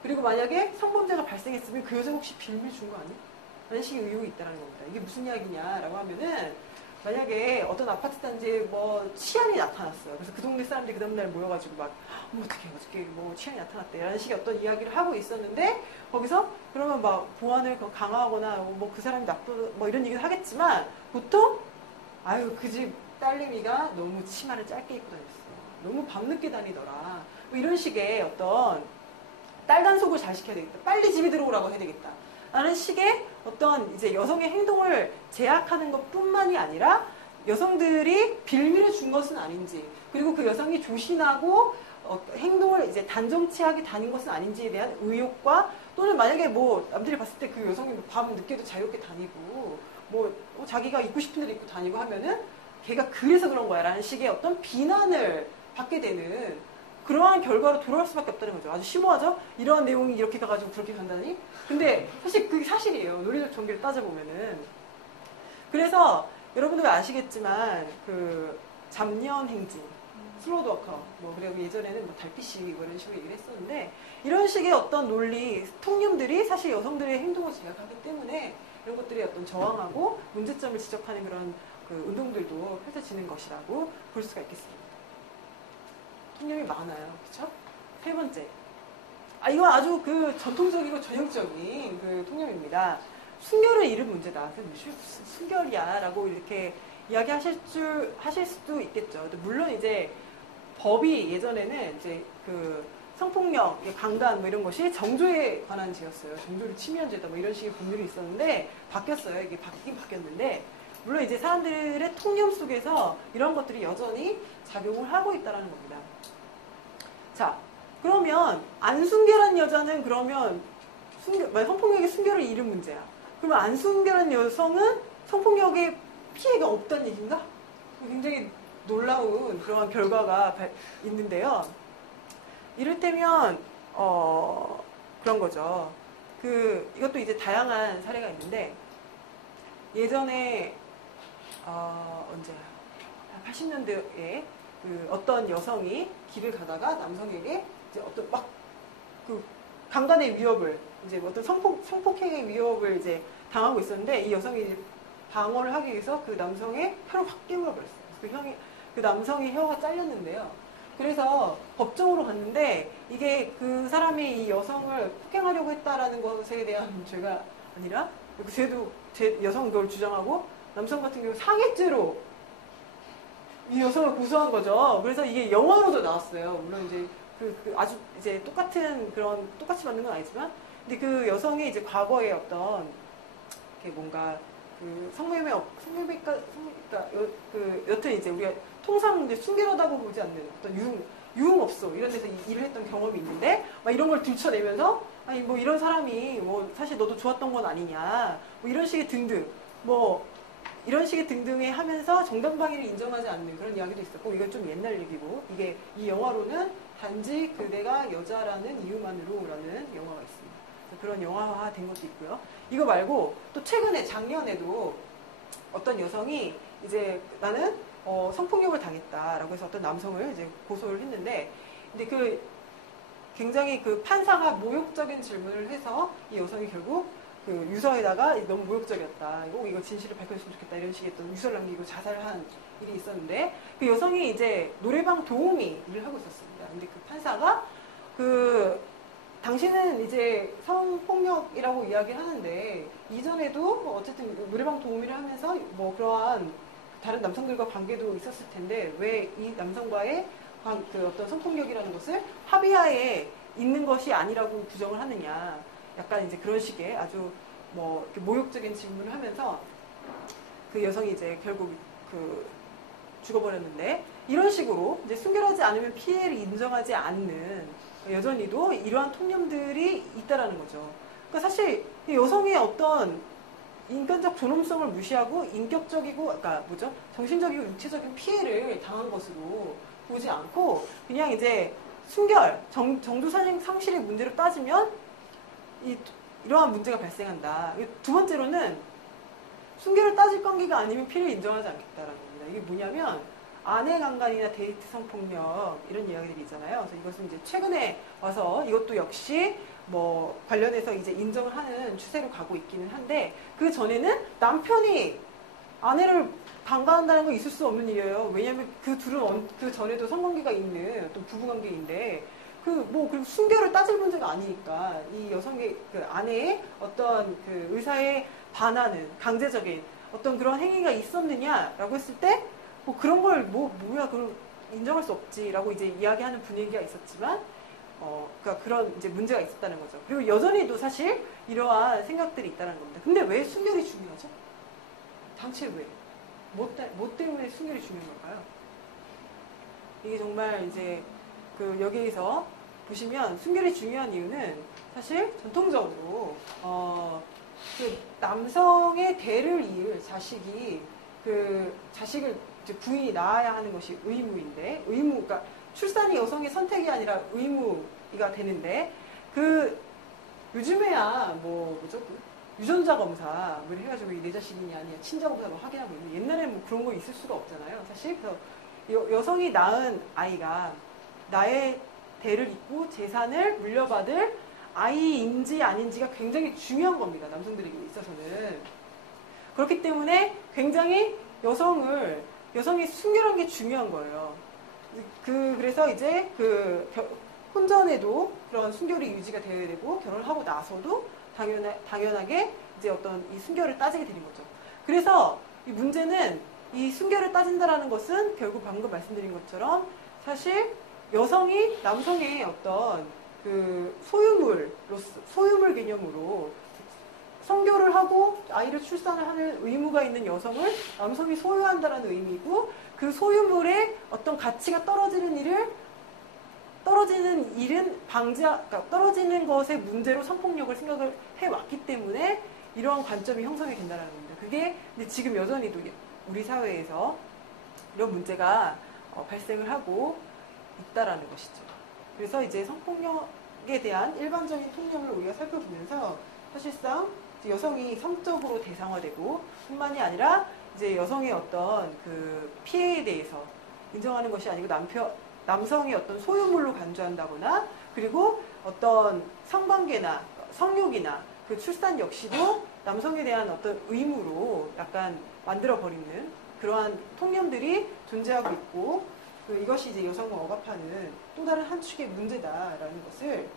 그리고 만약에 성범죄가 발생했으면 그 여자가 혹시 빌미를 준 거 아니야? 라는 식의 의혹이 있다는 겁니다. 이게 무슨 이야기냐라고 하면은 만약에 어떤 아파트 단지에 뭐 치안이 나타났어요. 그래서 그 동네 사람들이 그 다음날 모여가지고 막 어떻게 뭐 치안이 나타났대 이런 식의 어떤 이야기를 하고 있었는데 거기서 그러면 막 보안을 강화하거나 뭐 그 사람이 나쁜 뭐 이런 얘기를 하겠지만 보통 아유 그 집 딸내미가 너무 치마를 짧게 입고 다녔어. 너무 밤늦게 다니더라. 뭐 이런 식의 어떤 딸 단속을 잘 시켜야 되겠다. 빨리 집에 들어오라고 해야 되겠다. 라는 식의 어떤 이제 여성의 행동을 제약하는 것 뿐만이 아니라 여성들이 빌미를 준 것은 아닌지, 그리고 그 여성이 조신하고 행동을 이제 단정치하게 다닌 것은 아닌지에 대한 의혹과 또는 만약에 뭐 남들이 봤을 때 그 여성이 밤 늦게도 자유롭게 다니고 뭐 자기가 입고 싶은 대로 입고 다니고 하면은 걔가 그래서 그런 거야 라는 식의 어떤 비난을 받게 되는 그러한 결과로 돌아올 수밖에 없다는 거죠. 아주 심오하죠? 이러한 내용이 이렇게 가가지고 그렇게 간다니? 근데 사실 그게 사실이에요. 논리적 전개를 따져보면은. 그래서 여러분들 아시겠지만 그 잡년 행진, 슬로우 워커, 뭐 그리고 예전에는 뭐 달빛이 뭐 이런 식으로 얘기를 했었는데 이런 식의 어떤 논리, 통념들이 사실 여성들의 행동을 제약하기 때문에 이런 것들이 어떤 저항하고 문제점을 지적하는 그런 그 운동들도 펼쳐지는 것이라고 볼 수가 있겠습니다. 통념이 많아요. 그렇죠? 세 번째. 이건 아주 그 전통적이고 전형적인 그 통념입니다. 순결을 잃은 문제다. 그 무슨 순결이야 라고 이렇게 이야기하실 수도 있겠죠. 물론 이제 법이 예전에는 이제 그 성폭력, 강간 뭐 이런 것이 정조에 관한 죄였어요. 정조를 침해죄다 뭐 이런 식의 법률이 있었는데 바뀌었어요. 이게 바뀌었는데 물론 이제 사람들의 통념 속에서 이런 것들이 여전히 작용을 하고 있다는 겁니다. 자, 그러면 안 순결한 여자는 그러면 성폭력의 순결을 잃은 문제야. 그러면 안 순결한 여성은 성폭력의 피해가 없다는 얘기인가? 굉장히 놀라운 그러한 결과가 있는데요. 이를테면 그런 거죠. 이것도 이제 다양한 사례가 있는데 예전에 언제야? 80년대에 그 어떤 여성이 길을 가다가 남성에게 이제 어떤 막 그 강간의 위협을 이제 어떤 성폭행의 위협을 이제 당하고 있었는데 이 여성이 이제 방어를 하기 위해서 그 남성의 혀를 확 깨물어 버렸어요. 그 남성의 혀가 잘렸는데요. 그래서 법정으로 갔는데 이게 그 사람이 이 여성을 폭행하려고 했다라는 것에 대한 죄가 아니라 그 죄도 여성은 그걸 주장하고 남성 같은 경우 상해죄로 이 여성을 고소한 거죠. 그래서 이게 영화로도 나왔어요. 물론 이제 아주 이제 똑같이 만든 건 아니지만, 근데 그 여성이 이제 과거에 어떤 뭔가 그 성매매가 여튼 이제 우리가 통상 이제 순결하다고 보지 않는 어떤 유흥업소 이런 데서 일을 했던 경험이 있는데 막 이런 걸 들춰내면서 아니 뭐 이런 사람이 뭐 사실 너도 좋았던 건 아니냐 뭐 이런 식의 등등 뭐 이런 식의 등등에 하면서 정당방위를 인정하지 않는 그런 이야기도 있었고 이건 좀 옛날 얘기고 이게 이 영화로는 단지 그대가 여자라는 이유만으로라는 영화가 있습니다. 그런 영화화 된 것도 있고요. 이거 말고 또 최근에 작년에도 어떤 여성이 이제 나는 성폭력을 당했다라고 해서 어떤 남성을 이제 고소를 했는데 근데 굉장히 그 판사가 모욕적인 질문을 해서 이 여성이 결국 그 유서에다가 너무 모욕적이었다. 이거 진실을 밝혀줬으면 좋겠다. 이런 식의 또 유서를 남기고 자살을 한 일이 있었는데 그 여성이 이제 노래방 도우미 일을 하고 있었습니다. 근데 그 판사가 당신은 이제 성폭력이라고 이야기를 하는데 이전에도 뭐 어쨌든 노래방 도우미를 하면서 뭐 그러한 다른 남성들과 관계도 있었을 텐데 왜 이 남성과의 그 어떤 성폭력이라는 것을 합의하에 있는 것이 아니라고 부정을 하느냐. 약간 이제 그런 식의 아주 뭐 이렇게 모욕적인 질문을 하면서 그 여성이 이제 결국 죽어버렸는데 이런 식으로 이제 순결하지 않으면 피해를 인정하지 않는 여전히도 이러한 통념들이 있다라는 거죠. 그러니까 사실 여성의 어떤 인간적 존엄성을 무시하고 인격적이고 정신적이고 육체적인 피해를 당한 것으로 보지 않고 그냥 이제 순결, 정도 상실의 문제로 따지면 이러한 문제가 발생한다. 두 번째로는 순결을 따질 관계가 아니면 피해를 인정하지 않겠다라는 겁니다. 이게 뭐냐면 아내 강간이나 데이트 성폭력 이런 이야기들이 있잖아요. 그래서 이것은 이제 최근에 와서 이것도 역시 뭐 관련해서 이제 인정을 하는 추세로 가고 있기는 한데 그 전에는 남편이 아내를 방관한다는 건 있을 수 없는 일이에요. 왜냐하면 그 둘은 그 전에도 성관계가 있는 또 부부관계인데 그리고 순결을 따질 문제가 아니니까 이 여성의 그 아내의 어떤 그 의사에 반하는 강제적인 어떤 그런 행위가 있었느냐라고 했을 때 뭐 그런 걸 뭐야 그럼 인정할 수 없지라고 이제 이야기하는 분위기가 있었지만 그러니까 그런 이제 문제가 있었다는 거죠. 그리고 여전히도 사실 이러한 생각들이 있다는 겁니다. 근데 왜 순결이 중요하죠? 당최 왜? 뭐 때문에 순결이 중요한 걸까요? 이게 정말 이제 그 여기에서 보시면 순결이 중요한 이유는 사실 전통적으로 그 남성의 대를 이을 자식이 그 자식을 이제 부인이 낳아야 하는 것이 의무인데 그러니까 출산이 여성의 선택이 아니라 의무가 되는데 그 요즘에야 뭐죠? 유전자 검사 뭐 해가지고 내 자식이냐 아니냐 친자 검사 뭐 확인하고 있는데 옛날에 뭐 그런 거 있을 수가 없잖아요. 사실 그래서 여성이 낳은 아이가 나의 대를 잇고 재산을 물려받을 아이인지 아닌지가 굉장히 중요한 겁니다. 남성들에게 있어서는. 그렇기 때문에 굉장히 여성이 순결한 게 중요한 거예요. 그래서 이제 혼전에도 그런 순결이 유지가 되어야 되고 결혼을 하고 나서도 당연하게 이제 어떤 이 순결을 따지게 되는 거죠. 그래서 이 문제는 이 순결을 따진다라는 것은 결국 방금 말씀드린 것처럼 사실 여성이 남성의 어떤 그 소유물 개념으로 성교를 하고 아이를 출산을 하는 의무가 있는 여성을 남성이 소유한다라는 의미고 그 소유물의 어떤 가치가 떨어지는 일은 그러니까 떨어지는 것의 문제로 성폭력을 생각을 해왔기 때문에 이러한 관점이 형성이 된다는 겁니다. 그게 근데 지금 여전히도 우리 사회에서 이런 문제가 발생을 하고 있다라는 것이죠. 그래서 이제 성폭력에 대한 일반적인 통념을 우리가 살펴보면서 사실상 여성이 성적으로 대상화되고 뿐만이 아니라 이제 여성의 어떤 그 피해에 대해서 인정하는 것이 아니고 남성의 어떤 소유물로 간주한다거나 그리고 어떤 성관계나 성욕이나 그 출산 역시도 남성에 대한 어떤 의무로 약간 만들어버리는 그러한 통념들이 존재하고 있고 이것이 이제 여성을 억압하는 또 다른 한 축의 문제다라는 것을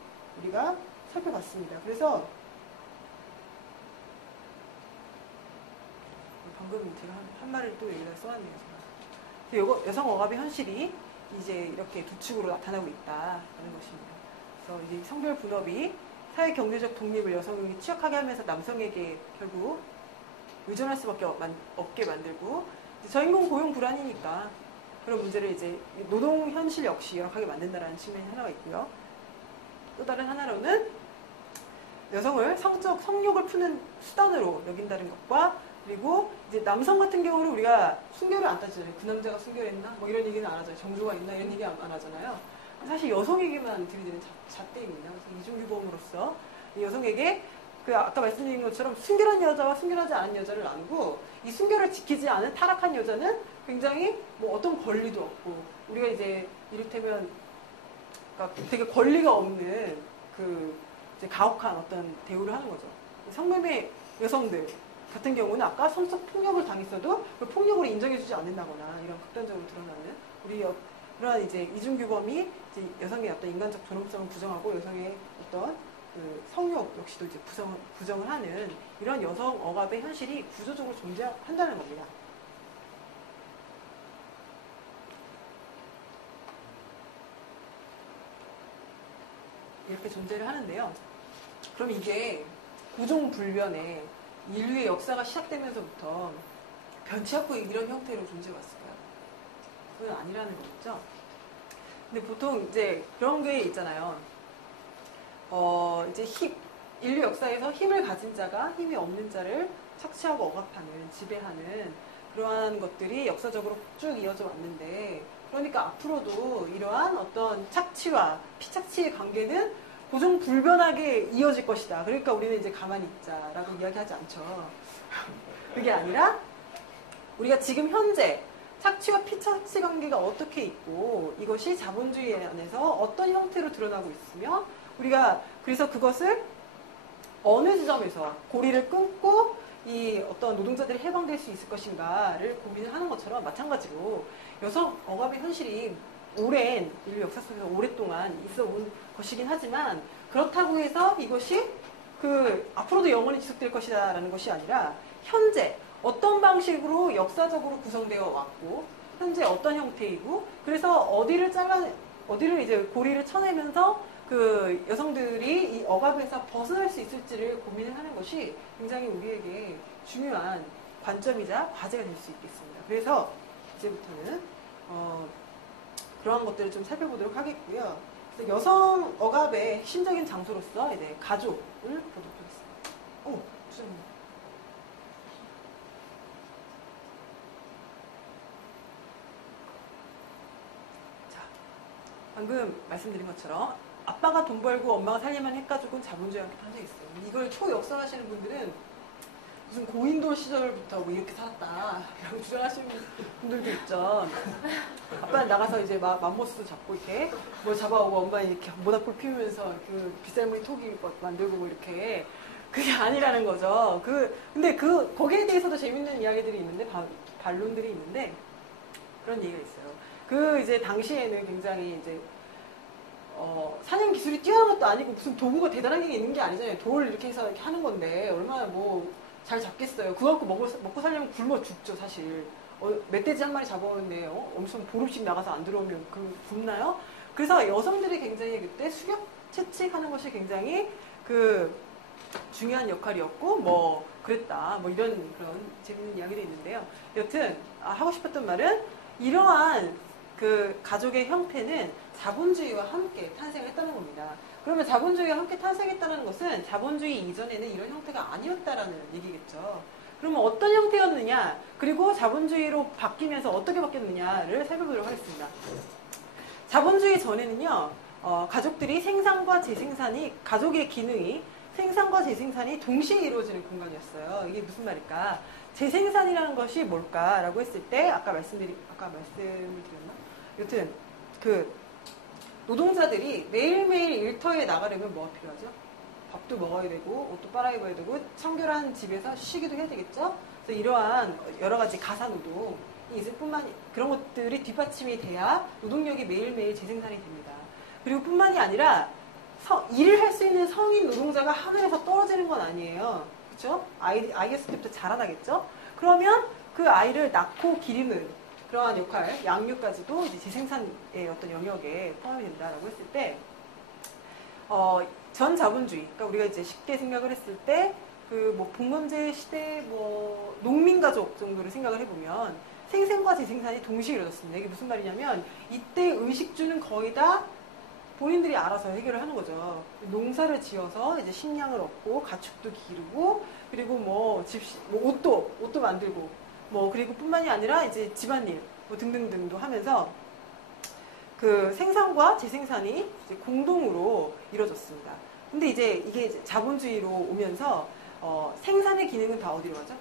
우리가 살펴봤습니다. 그래서 방금 제가 한 말을 또 여기다 써놨네요. 여성 억압의 현실이 이제 이렇게 두 축으로 나타나고 있다는 것입니다. 그래서 이제 성별 분업이 사회 경제적 독립을 여성이 취약하게 하면서 남성에게 결국 의존할 수밖에 없게 만들고 저임금 고용 불안이니까 그런 문제를 이제 노동 현실 역시 열악하게 만든다는 측면이 하나가 있고요. 또 다른 하나로는 여성을 성욕을 푸는 수단으로 여긴다는 것과 그리고 이제 남성 같은 경우는 우리가 순결을 안 따지잖아요. 그 남자가 순결했나? 뭐 이런 얘기는 안 하잖아요. 정조가 있나? 이런 얘기 안 하잖아요. 사실 여성에게만 들이대는 잣대입니다. 그래서 이중규범으로서 여성에게 아까 말씀드린 것처럼 순결한 여자와 순결하지 않은 여자를 나누고 이 순결을 지키지 않은 타락한 여자는 굉장히 뭐 어떤 권리도 없고 우리가 이제 이를테면 그러니까 되게 권리가 없는 이제 가혹한 어떤 대우를 하는 거죠. 성매매 여성들 같은 경우는 아까 성적 폭력을 당했어도 그 폭력으로 인정해주지 않는다거나 이런 극단적으로 드러나는 그러한 이제 이중규범이 이제 여성의 어떤 인간적 존엄성을 부정하고 여성의 어떤 그 성욕 역시도 이제 부정을 하는 이런 여성 억압의 현실이 구조적으로 존재한다는 겁니다. 이렇게 존재를 하는데요. 그럼 이게 고종불변의 인류의 역사가 시작되면서부터 변치 않고 이런 형태로 존재해왔을까요? 그건 아니라는 거겠죠. 근데 보통 이제 그런 게 있잖아요. 이제 인류 역사에서 힘을 가진 자가 힘이 없는 자를 착취하고 억압하는, 지배하는 그러한 것들이 역사적으로 쭉 이어져 왔는데, 그러니까 앞으로도 이러한 어떤 착취와 피착취의 관계는 고정불변하게 이어질 것이다. 그러니까 우리는 이제 가만히 있자라고 이야기하지 않죠. 그게 아니라 우리가 지금 현재 착취와 피착취 관계가 어떻게 있고 이것이 자본주의 안에서 어떤 형태로 드러나고 있으며 우리가 그래서 그것을 어느 지점에서 고리를 끊고 이 어떤 노동자들이 해방될 수 있을 것인가를 고민을 하는 것처럼 마찬가지로 여성 억압의 현실이 오랜 인류 역사 속에서 오랫동안 있어 온 것이긴 하지만 그렇다고 해서 이것이 앞으로도 영원히 지속될 것이다라는 것이 아니라 현재 어떤 방식으로 역사적으로 구성되어 왔고 현재 어떤 형태이고 그래서 어디를 이제 고리를 쳐내면서 그 여성들이 이 억압에서 벗어날 수 있을지를 고민을 하는 것이 굉장히 우리에게 중요한 관점이자 과제가 될 수 있겠습니다. 그래서 이제부터는 그러한 것들을 좀 살펴보도록 하겠고요. 그래서 여성 억압의 핵심적인 장소로서 이제 가족을 보도록 하겠습니다. 주장님. 자, 방금 말씀드린 것처럼 아빠가 돈 벌고 엄마가 살림만 핵가족은 자본주의와 함께 탄생했어요. 이걸 초역설하시는 분들은 무슨 고인돌 시절부터 뭐 이렇게 살았다라고 주장하시는 분들도 있죠. 아빠는 나가서 이제 맘모스 잡고 이렇게 뭘 잡아오고 엄마는 이렇게 모닥불 피우면서 그 빗살무늬 토기 만들고 뭐 이렇게 그게 아니라는 거죠. 근데 거기에 대해서도 재밌는 이야기들이 있는데 반론들이 있는데 그런 얘기가 있어요. 이제 당시에는 굉장히 이제 사냥 기술이 뛰어난 것도 아니고 무슨 도구가 대단한 게 있는 게 아니잖아요. 돌 이렇게 해서 이렇게 하는 건데 얼마나 잘 잡겠어요. 그거 갖고 먹고 살려면 굶어 죽죠, 사실. 멧돼지 한 마리 잡아오는데 엄청 보름씩 나가서 안 들어오면 굶나요? 그래서 여성들이 굉장히 그때 수렵 채찍하는 것이 굉장히 중요한 역할이었고 그랬다. 이런 그런 재밌는 이야기도 있는데요. 여튼 하고 싶었던 말은 이러한 가족의 형태는 자본주의와 함께 탄생했다는 겁니다. 그러면 자본주의와 함께 탄생했다는 것은 자본주의 이전에는 이런 형태가 아니었다라는 얘기겠죠. 그러면 어떤 형태였느냐, 그리고 자본주의로 바뀌면서 어떻게 바뀌었느냐를 살펴보도록 하겠습니다. 자본주의 전에는요, 가족들이 가족의 기능이 생산과 재생산이 동시에 이루어지는 공간이었어요. 이게 무슨 말일까? 재생산이라는 것이 뭘까라고 했을 때, 아까 말씀을 드렸나? 여튼, 노동자들이 매일매일 일터에 나가려면 뭐가 필요하죠? 밥도 먹어야 되고, 옷도 빨아입어야 되고, 청결한 집에서 쉬기도 해야 되겠죠? 그래서 이러한 여러 가지 가사노동이 있을 그런 것들이 뒷받침이 돼야 노동력이 매일매일 재생산이 됩니다. 그리고 뿐만이 아니라, 일을 할 수 있는 성인 노동자가 하늘에서 떨어지는 건 아니에요. 그렇죠? 아이였을 때부터 자라나겠죠? 그러면 그 아이를 낳고 기르는 그러한 역할, 양육까지도 이제 재생산의 어떤 영역에 포함이 된다라고 했을 때, 전 자본주의, 그러니까 우리가 이제 쉽게 생각을 했을 때, 봉건제 시대, 농민가족 정도를 생각을 해보면, 생산과 재생산이 동시에 이루어졌습니다. 이게 무슨 말이냐면, 이때 의식주는 거의 다 본인들이 알아서 해결을 하는 거죠. 농사를 지어서 이제 식량을 얻고, 가축도 기르고, 그리고 옷도 만들고, 그리고 뿐만이 아니라 이제 집안일, 등등등도 하면서 생산과 재생산이 이제 공동으로 이루어졌습니다. 근데 이제 이게 자본주의로 오면서, 생산의 기능은 다 어디로 가죠?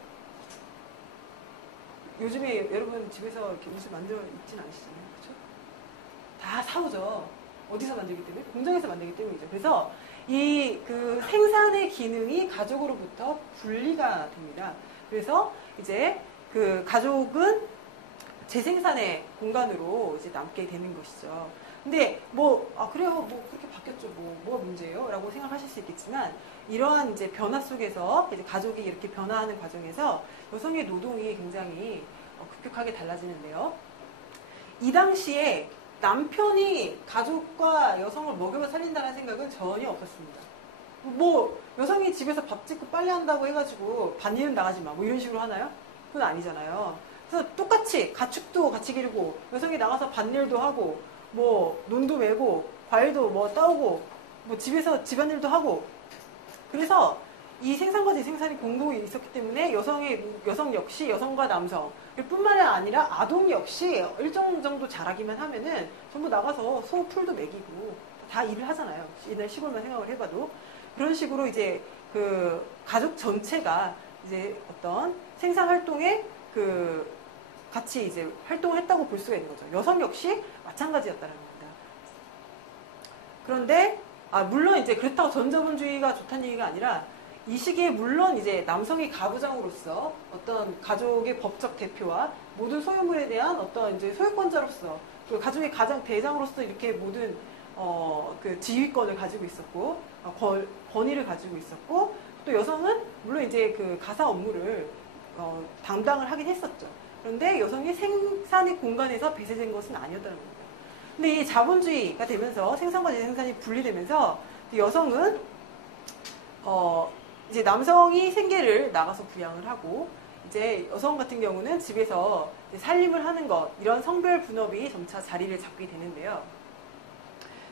요즘에 여러분 집에서 이렇게 옷을 만들어 입진 않으시잖아요. 그렇죠? 다 사오죠. 어디서 만들기 때문에? 공장에서 만들기 때문이죠. 그래서 이 생산의 기능이 가족으로부터 분리가 됩니다. 그래서 이제 가족은 재생산의 공간으로 이제 남게 되는 것이죠. 근데 그래요. 그렇게 바뀌었죠. 뭐가 문제예요? 라고 생각하실 수 있겠지만, 이러한 이제 변화 속에서 이제 가족이 이렇게 변화하는 과정에서 여성의 노동이 굉장히 급격하게 달라지는데요. 이 당시에 남편이 가족과 여성을 먹여 살린다는 생각은 전혀 없었습니다. 여성이 집에서 밥 짓고 빨래한다고 해가지고 밭일은 나가지 마. 이런 식으로 하나요? 그건 아니잖아요. 그래서 똑같이 가축도 같이 기르고 여성이 나가서 밭일도 하고 논도 메고 과일도 따오고 집에서 집안일도 하고, 그래서 이 생산과 재생산이 공동이 있었기 때문에 여성 역시 여성과 남성 뿐만 아니라 아동 역시 일정 정도 자라기만 하면은 전부 나가서 소 풀도 먹이고 다 일을 하잖아요. 옛날 시골만 생각을 해봐도. 그런 식으로 이제 가족 전체가 이제 어떤 생산 활동에 같이 이제 활동을 했다고 볼 수가 있는 거죠. 여성 역시 마찬가지였다는 겁니다. 그런데 물론 이제 그렇다고 전자본주의가 좋다는 얘기가 아니라 이 시기에 물론 이제 남성이 가부장으로서 어떤 가족의 법적 대표와 모든 소유물에 대한 어떤 이제 소유권자로서 그 가족의 가장 대장으로서 이렇게 모든 그 지휘권을 가지고 있었고 권위를 가지고 있었고 또 여성은 물론 이제 그 가사 업무를 담당을 하긴 했었죠. 그런데 여성이 생산의 공간에서 배제된 것은 아니었다는 겁니다. 근데 이 자본주의가 되면서 생산과 재생산이 분리되면서 여성은 이제 남성이 생계를 나가서 부양을 하고 이제 여성 같은 경우는 집에서 살림을 하는 것 이런 성별 분업이 점차 자리를 잡게 되는데요.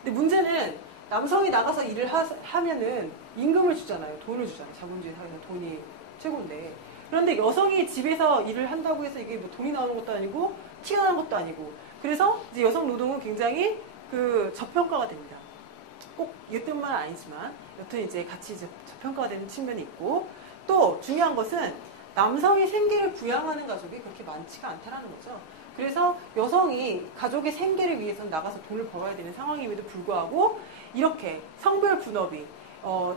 근데 문제는 남성이 나가서 일을 하면은 임금을 주잖아요. 돈을 주잖아요. 자본주의 사회에서 돈이 최고인데. 그런데 여성이 집에서 일을 한다고 해서 이게 뭐 돈이 나오는 것도 아니고 티가 나는 것도 아니고 그래서 이제 여성 노동은 굉장히 그 저평가가 됩니다. 꼭 이것뿐만 아니지만 여튼 이제 같이 저평가가 되는 측면이 있고 또 중요한 것은 남성이 생계를 부양하는 가족이 그렇게 많지가 않다라는 거죠. 그래서 여성이 가족의 생계를 위해서 나가서 돈을 벌어야 되는 상황임에도 불구하고 이렇게 성별 분업이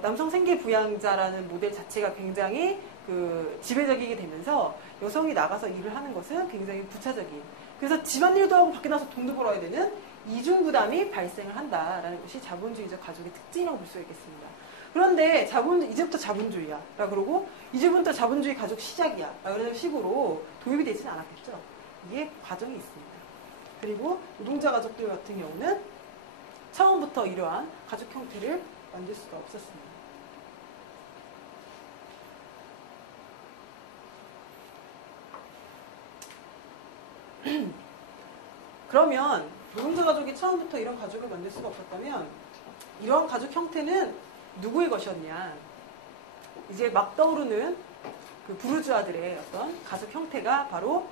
남성 생계 부양자라는 모델 자체가 굉장히 그 지배적이게 되면서 여성이 나가서 일을 하는 것은 굉장히 부차적인 그래서 집안일도 하고 밖에 나서 돈도 벌어야 되는 이중 부담이 발생을 한다라는 것이 자본주의적 가족의 특징이라고 볼 수 있겠습니다. 그런데 이제부터 자본주의야 라 그러고 이제부터 자본주의 가족 시작이야 라는 식으로 도입이 되진 않았겠죠. 이게 과정이 있습니다. 그리고 노동자 가족들 같은 경우는 처음부터 이러한 가족 형태를 만들 수가 없었습니다. 그러면 노동자 가족이 처음부터 이런 가족을 만들 수가 없었다면 이러한 가족 형태는 누구의 것이었냐? 이제 막 떠오르는 그 부르주아들의 어떤 가족 형태가 바로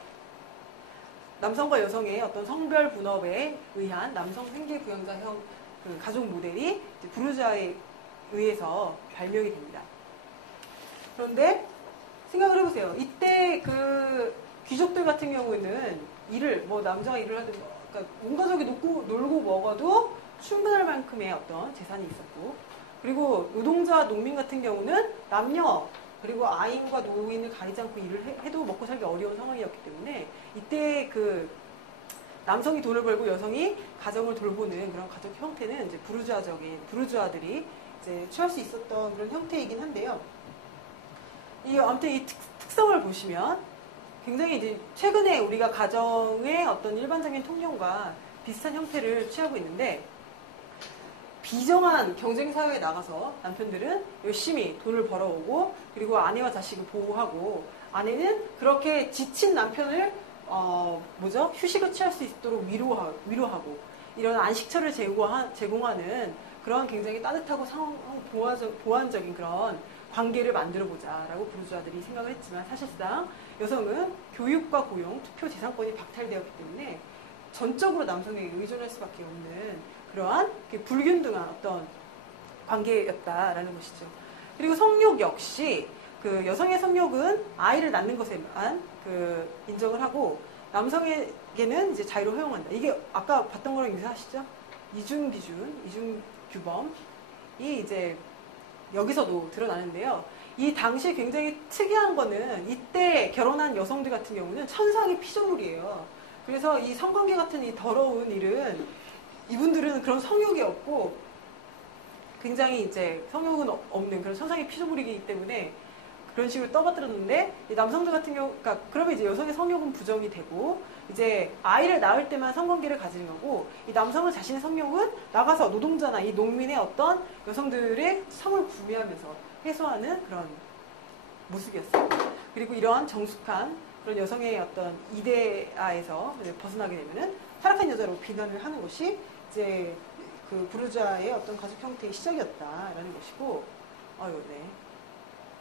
남성과 여성의 어떤 성별 분업에 의한 남성 생계 부양자형 그 가족 모델이 부르주아에 의해서 발명이 됩니다. 그런데 생각을 해보세요. 이때 그 귀족들 같은 경우에는 남자가 일을 하든 그러니까 온 가족이 놀고 먹어도 충분할 만큼의 어떤 재산이 있었고 그리고 노동자, 농민 같은 경우는 남녀 그리고 아이인과 노인을 가리지 않고 일을 해도 먹고 살기 어려운 상황이었기 때문에 이때 그 남성이 돈을 벌고 여성이 가정을 돌보는 그런 가족 형태는 이제 부르주아들이 이제 취할 수 있었던 그런 형태이긴 한데요. 아무튼 이 특성을 보시면 굉장히 이제 최근에 우리가 가정의 어떤 일반적인 통념과 비슷한 형태를 취하고 있는데 비정한 경쟁 사회에 나가서 남편들은 열심히 돈을 벌어오고 그리고 아내와 자식을 보호하고 아내는 그렇게 지친 남편을 휴식을 취할 수 있도록 위로하고 이런 안식처를 제공하는 그런 굉장히 따뜻하고 보완적인 그런 관계를 만들어보자라고 부르주아들이 생각을 했지만 사실상 여성은 교육과 고용, 투표, 재산권이 박탈되었기 때문에 전적으로 남성에게 의존할 수밖에 없는 그러한 불균등한 어떤 관계였다라는 것이죠. 그리고 성욕 역시 그 여성의 성욕은 아이를 낳는 것에만 그 인정을 하고 남성에게는 이제 자유를 허용한다. 이게 아까 봤던 거랑 유사하시죠? 이중 기준, 이중 규범이 이제 여기서도 드러나는데요. 이 당시에 굉장히 특이한 거는 이때 결혼한 여성들 같은 경우는 천상의 피조물이에요. 그래서 이 성관계 같은 이 더러운 일은 이분들은 그런 성욕이 없고 굉장히 이제 성욕은 없는 그런 천상의 피조물이기 때문에 그런 식으로 떠받들었는데 이 남성들 같은 경우, 그러니까 그러면 이제 여성의 성욕은 부정이 되고 이제 아이를 낳을 때만 성관계를 가지는 거고 이 남성은 자신의 성욕은 나가서 노동자나 이 농민의 어떤 여성들의 성을 구매하면서 해소하는 그런 모습이었어요. 그리고 이러한 정숙한 그런 여성의 어떤 이데아에서 벗어나게 되면은 타락한 여자로 비난을 하는 것이 이제 그 부르주아의 어떤 가족 형태의 시작이었다라는 것이고, 네.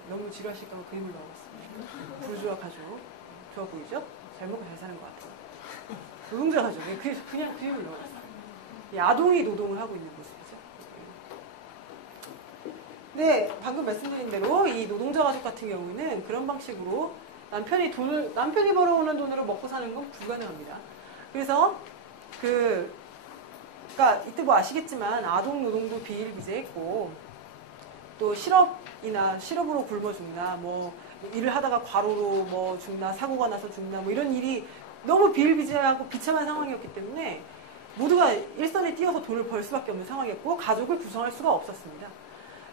너무 지루하실까 봐 그림을 넣어봤습니다. 부르주아 가족. 좋아 보이죠? 잘 먹고 잘 사는 것 같아요. 노동자 가족. 그냥 그림을 넣어봤어요. 아동이 노동을 하고 있는 모습이죠. 네, 방금 말씀드린 대로 이 노동자 가족 같은 경우는 그런 방식으로 남편이 벌어오는 돈으로 먹고 사는 건 불가능합니다. 그래서 그러니까 이때 뭐 아시겠지만 아동 노동도 비일비재했고 또 실업이 이나 실업으로 굶어 죽나, 뭐 일을 하다가 과로로 뭐 죽나, 사고가 나서 죽나, 뭐 이런 일이 너무 비일비재하고 비참한 상황이었기 때문에 모두가 일선에 뛰어서 돈을 벌 수밖에 없는 상황이었고 가족을 구성할 수가 없었습니다.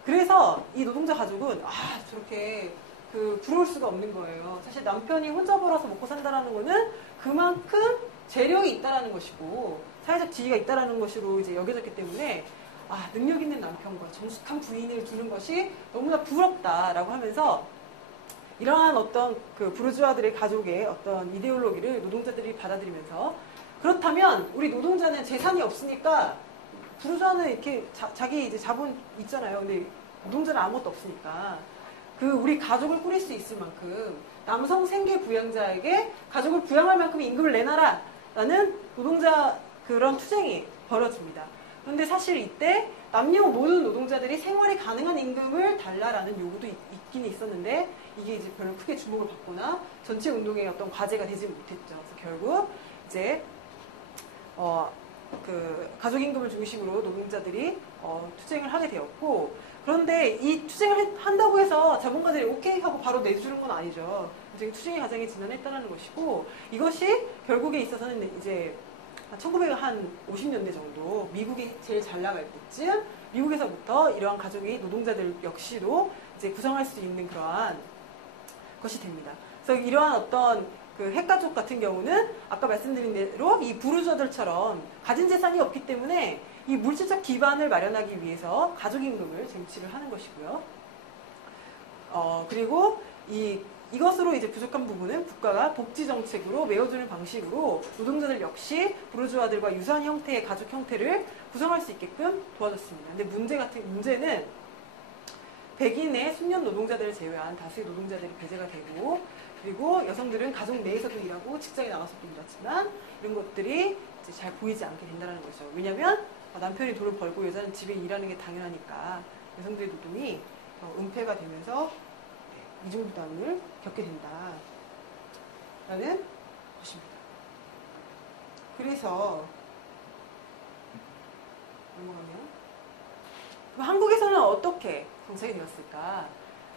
그래서 이 노동자 가족은 저렇게 부러울 수가 없는 거예요. 사실 남편이 혼자 벌어서 먹고 산다라는 거는 그만큼 재력이 있다라는 것이고 사회적 지위가 있다라는 것으로 이제 여겨졌기 때문에 능력 있는 남편과 정숙한 부인을 두는 것이 너무나 부럽다라고 하면서 이러한 어떤 부르주아들의 가족의 어떤 이데올로기를 노동자들이 받아들이면서 그렇다면 우리 노동자는 재산이 없으니까 부르주아는 이렇게 자기 이제 자본 있잖아요. 근데 노동자는 아무것도 없으니까 우리 가족을 꾸릴 수 있을 만큼 남성 생계 부양자에게 가족을 부양할 만큼 임금을 내놔라라는 노동자 그런 투쟁이 벌어집니다. 그런데 사실 이때 남녀 모든 노동자들이 생활이 가능한 임금을 달라라는 요구도 있긴 있었는데 이게 이제 별로 크게 주목을 받거나 전체 운동의 어떤 과제가 되지 못했죠. 그래서 결국 이제 가족임금을 중심으로 노동자들이 투쟁을 하게 되었고 그런데 이 투쟁을 한다고 해서 자본가들이 오케이 하고 바로 내주는 건 아니죠. 이제 투쟁의 과정이 진행했다는 것이고 이것이 결국에 있어서는 이제 1950년대 정도 미국이 제일 잘 나갈 때쯤 미국에서부터 이러한 가족이 노동자들 역시도 이제 구성할 수 있는 그러한 것이 됩니다. 그래서 이러한 어떤 핵가족 같은 경우는 아까 말씀드린 대로 이 부르주아들처럼 가진 재산이 없기 때문에 이 물질적 기반을 마련하기 위해서 가족임금을 쟁취를 하는 것이고요. 그리고 이것으로 이제 부족한 부분은 국가가 복지 정책으로 메워주는 방식으로 노동자들 역시 부르주아들과 유사한 형태의 가족 형태를 구성할 수 있게끔 도와줬습니다. 근데 문제는 백인의 숙련 노동자들을 제외한 다수의 노동자들이 배제가 되고 그리고 여성들은 가족 내에서도 일하고 직장에 나가서도 일하지만 이런 것들이 이제 잘 보이지 않게 된다는 거죠. 왜냐하면 남편이 돈을 벌고 여자는 집에 일하는 게 당연하니까 여성들의 노동이 은폐가 되면서 이중부담을 겪게 된다라는 것입니다. 그래서 넘어가면 한국에서는 어떻게 정착이 되었을까?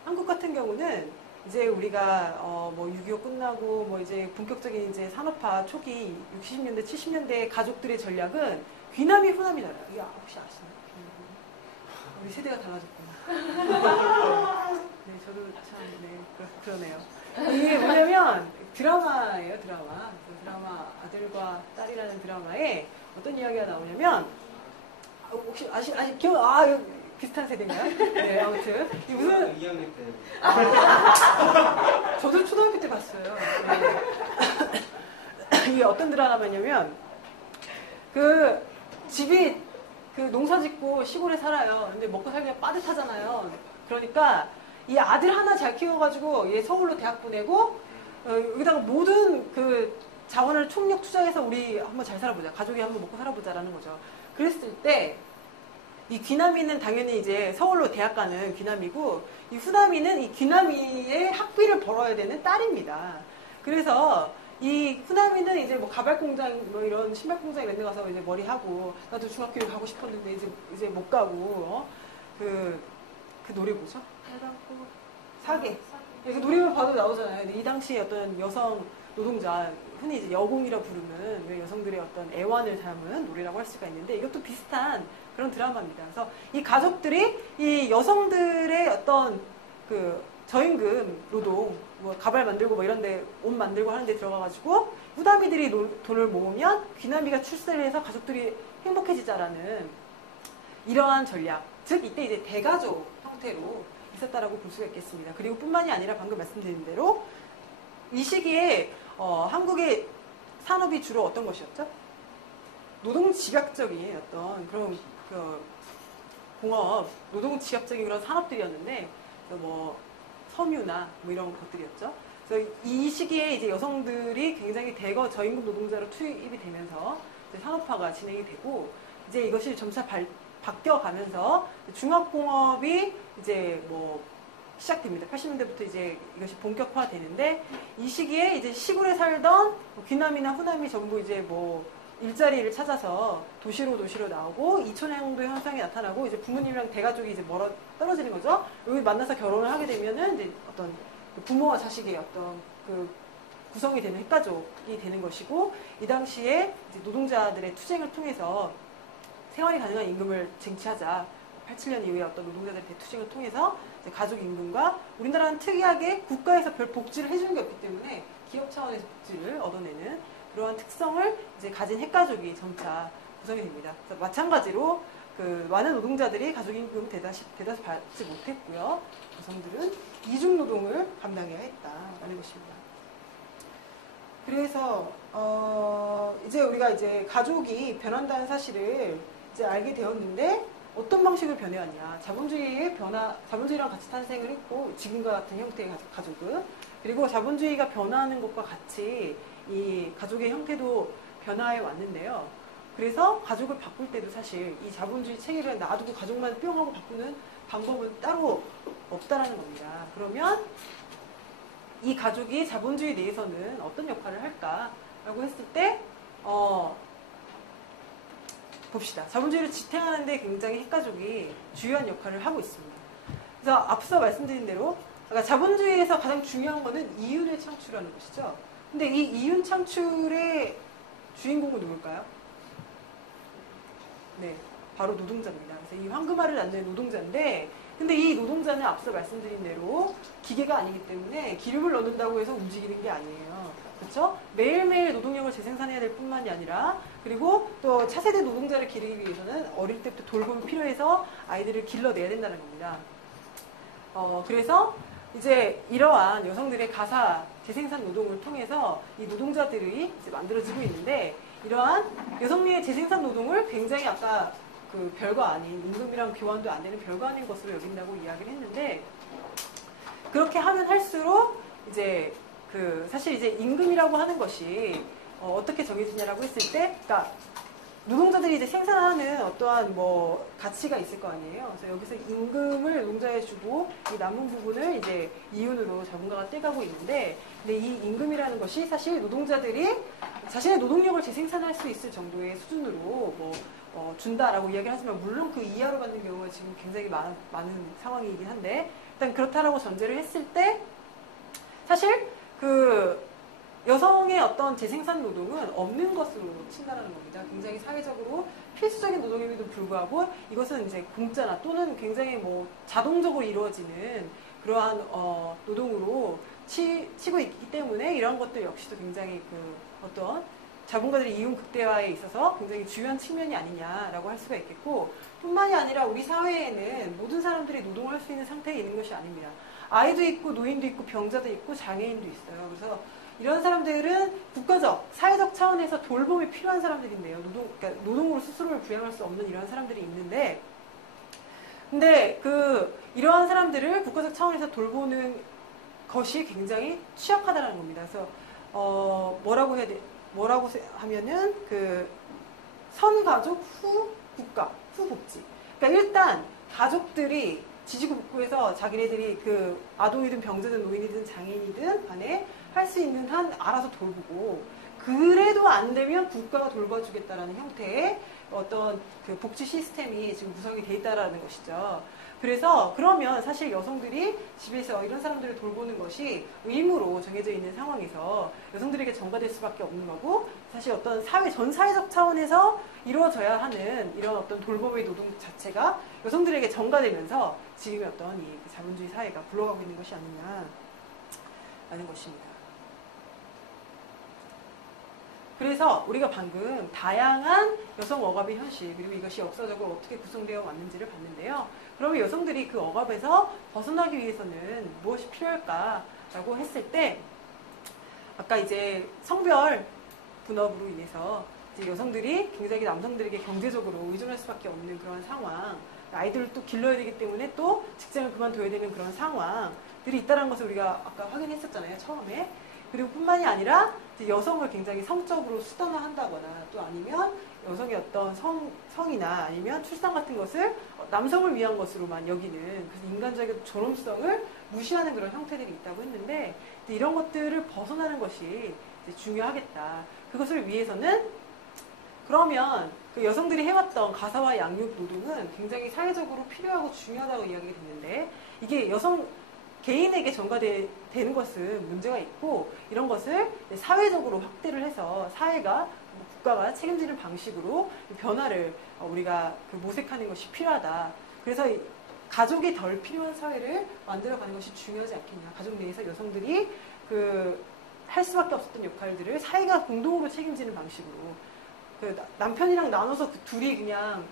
한국 같은 경우는 이제 우리가 뭐 6.25 끝나고 뭐 이제 본격적인 이제 산업화 초기 60년대 70년대 가족들의 전략은 귀남이 후남이잖아요. 이게 혹시 아시나요? 우리 세대가 달라졌구나. 네, 저도 참 그러네요. 이게 뭐냐면 드라마예요, 드라마. 드라마 아들과 딸이라는 드라마에 어떤 이야기가 나오냐면 혹시 비슷한 세대인가요? 네, 아무튼 무슨 2학년 때. 저도 초등학교 때 봤어요. 네. 이게 어떤 드라마냐면 집이 농사 짓고 시골에 살아요. 근데 먹고 살기가 빠듯하잖아요. 그러니까 이 아들 하나 잘 키워가지고 얘 서울로 대학 보내고 여기다가 모든 자원을 총력 투자해서 우리 한번 잘 살아보자. 가족이 한번 먹고 살아보자라는 거죠. 그랬을 때 이 귀남이는 당연히 이제 서울로 대학 가는 귀남이고 이 후남이는 이 귀남이의 학비를 벌어야 되는 딸입니다. 그래서 이 후남이는 이제 뭐 가발 공장 뭐 이런 신발 공장 이런 데 가서 이제 머리 하고 나도 중학교를 가고 싶었는데 이제 못 가고 그 노래 뭐죠? 사계. 그 노래만 봐도 나오잖아요. 근데 이 당시에 어떤 여성 노동자 흔히 이제 여공이라 부르는 여성들의 어떤 애환을 담은 노래라고 할 수가 있는데 이것도 비슷한 그런 드라마입니다. 그래서 이 가족들이 이 여성들의 어떤 저임금 노동, 뭐 가발 만들고 뭐 이런데 옷 만들고 하는데 들어가가지고 후담이들이 돈을 모으면 귀남이가 출세를 해서 가족들이 행복해지자라는 이러한 전략, 즉 이때 이제 대가족 형태로 있었다라고 볼 수가 있겠습니다. 그리고 뿐만이 아니라 방금 말씀드린 대로 이 시기에 한국의 산업이 주로 어떤 것이었죠? 노동 집약적인 어떤 그런 공업, 노동 집약적인 그런 산업들이었는데 뭐 섬유나 뭐 이런 것들이었죠. 그래서 이 시기에 이제 여성들이 굉장히 대거 저임금 노동자로 투입이 되면서 이제 산업화가 진행이 되고 이제 이것이 점차 바뀌어가면서 중화공업이 이제 뭐 시작됩니다. 80년대부터 이제 이것이 본격화되는데 이 시기에 이제 시골에 살던 귀남이나 후남이 전부 이제 뭐 일자리를 찾아서 도시로 나오고 이촌행도 현상이 나타나고 이제 부모님이랑 대가족이 이제 멀어 떨어지는 거죠. 여기 만나서 결혼을 하게 되면은 이제 어떤 부모와 자식의 어떤 그 구성이 되는 핵가족이 되는 것이고 이 당시에 이제 노동자들의 투쟁을 통해서 생활이 가능한 임금을 쟁취하자. 87년 이후에 어떤 노동자들의 대투쟁을 통해서 이제 가족 임금과 우리나라는 특이하게 국가에서 별 복지를 해주는 게 없기 때문에 기업 차원에서 복지를 얻어내는 그러한 특성을 이제 가진 핵가족이 점차 구성이 됩니다. 그래서 마찬가지로 그 많은 노동자들이 가족임금 대다수 받지 못했고요. 여성들은 이중 노동을 감당해야 했다라는 것입니다. 그래서 이제 우리가 이제 가족이 변한다는 사실을 이제 알게 되었는데 어떤 방식으로 변해왔냐? 자본주의랑 같이 탄생을 했고 지금과 같은 형태의 가족은 그리고 자본주의가 변화하는 것과 같이 이 가족의 형태도 변화해 왔는데요. 그래서 가족을 바꿀 때도 사실 이 자본주의 체계를 놔두고 가족만 뿅 하고 바꾸는 방법은 따로 없다라는 겁니다. 그러면 이 가족이 자본주의 내에서는 어떤 역할을 할까라고 했을 때 봅시다. 자본주의를 지탱하는 데 굉장히 핵가족이 주요한 역할을 하고 있습니다. 그래서 앞서 말씀드린 대로 그러니까 자본주의에서 가장 중요한 거는 이윤을 창출하는 것이죠. 근데 이 이윤 창출의 주인공은 누굴까요? 네, 바로 노동자입니다. 그래서 이 황금알을 낳는 노동자인데 근데 이 노동자는 앞서 말씀드린 대로 기계가 아니기 때문에 기름을 넣는다고 해서 움직이는 게 아니에요. 그렇죠? 매일매일 노동력을 재생산해야 될 뿐만이 아니라 그리고 또 차세대 노동자를 기르기 위해서는 어릴 때부터 돌봄이 필요해서 아이들을 길러내야 된다는 겁니다. 그래서 이제 이러한 여성들의 가사 재생산 노동을 통해서 이 노동자들이 이제 만들어지고 있는데 이러한 여성의 재생산 노동을 굉장히 아까 그 별거 아닌 임금이랑 교환도 안 되는 별거 아닌 것으로 여긴다고 이야기를 했는데 그렇게 하면 할수록 이제 그 사실 이제 임금이라고 하는 것이 어떻게 정해지냐라고 했을 때, 그러니까 노동자들이 이제 생산하는 어떠한 뭐 가치가 있을 거 아니에요. 그래서 여기서 임금을 노동자에 주고 이 남은 부분을 이제 이윤으로 자본가가 떼가고 있는데, 근데 이 임금이라는 것이 사실 노동자들이 자신의 노동력을 재생산할 수 있을 정도의 수준으로 뭐 준다라고 이야기를 하지만 물론 그 이하로 받는 경우가 지금 굉장히 많은 상황이긴 한데 일단 그렇다라고 전제를 했을 때 사실 그 여성의 어떤 재생산 노동은 없는 것으로 친다라는 겁니다. 굉장히 사회적으로 필수적인 노동임에도 불구하고 이것은 이제 공짜나 또는 굉장히 뭐 자동적으로 이루어지는 그러한 노동으로 치고 있기 때문에 이런 것들 역시도 굉장히 그 어떤 자본가들의 이윤 극대화에 있어서 굉장히 중요한 측면이 아니냐라고 할 수가 있겠고 뿐만이 아니라 우리 사회에는 모든 사람들이 노동할 수 있는 상태에 있는 것이 아닙니다. 아이도 있고 노인도 있고 병자도 있고 장애인도 있어요. 그래서 이런 사람들은 국가적, 사회적 차원에서 돌봄이 필요한 사람들인데요. 그러니까 노동으로 스스로를 부양할 수 없는 이런 사람들이 있는데 근데 이러한 사람들을 국가적 차원에서 돌보는 것이 굉장히 취약하다는 겁니다. 그래서 뭐라고 하면은 선가족 후 국가 후 복지. 그러니까 일단 가족들이 지지고 볶고해서 자기네들이 아동이든 병자든 노인이든 장애인이든 간에 할 수 있는 한 알아서 돌보고 그래도 안 되면 국가가 돌봐주겠다라는 형태의 어떤 복지 시스템이 지금 구성이 돼 있다라는 것이죠. 그래서 그러면 사실 여성들이 집에서 이런 사람들을 돌보는 것이 의무로 정해져 있는 상황에서 여성들에게 전가될 수밖에 없는 거고 사실 어떤 전 사회적 차원에서 이루어져야 하는 이런 어떤 돌봄의 노동 자체가 여성들에게 전가되면서 지금의 어떤 이 자본주의 사회가 굴러가고 있는 것이 아니냐라는 것입니다. 그래서 우리가 방금 다양한 여성 억압의 현실 그리고 이것이 역사적으로 어떻게 구성되어 왔는지를 봤는데요. 그러면 여성들이 그 억압에서 벗어나기 위해서는 무엇이 필요할까라고 했을 때 아까 이제 성별 분업으로 인해서 이제 여성들이 굉장히 남성들에게 경제적으로 의존할 수밖에 없는 그런 상황 아이들을 또 길러야 되기 때문에 또 직장을 그만둬야 되는 그런 상황들이 있다는 것을 우리가 아까 확인했었잖아요. 처음에. 그리고 뿐만이 아니라 여성을 굉장히 성적으로 수단화한다거나 또 아니면 여성의 어떤 성이나 아니면 출산 같은 것을 남성을 위한 것으로만 여기는 그래서 인간적인 존엄성을 무시하는 그런 형태들이 있다고 했는데 이런 것들을 벗어나는 것이 중요하겠다. 그것을 위해서는 그러면 그 여성들이 해왔던 가사와 양육 노동은 굉장히 사회적으로 필요하고 중요하다고 이야기가 됐는데 이게 여성 개인에게 전가되는 것은 문제가 있고 이런 것을 사회적으로 확대를 해서 사회가 국가가 책임지는 방식으로 변화를 우리가 그 모색하는 것이 필요하다. 그래서 가족이 덜 필요한 사회를 만들어가는 것이 중요하지 않겠냐. 가족 내에서 여성들이 그 할 수밖에 없었던 역할들을 사회가 공동으로 책임지는 방식으로 그 남편이랑 나눠서 그 둘이 그냥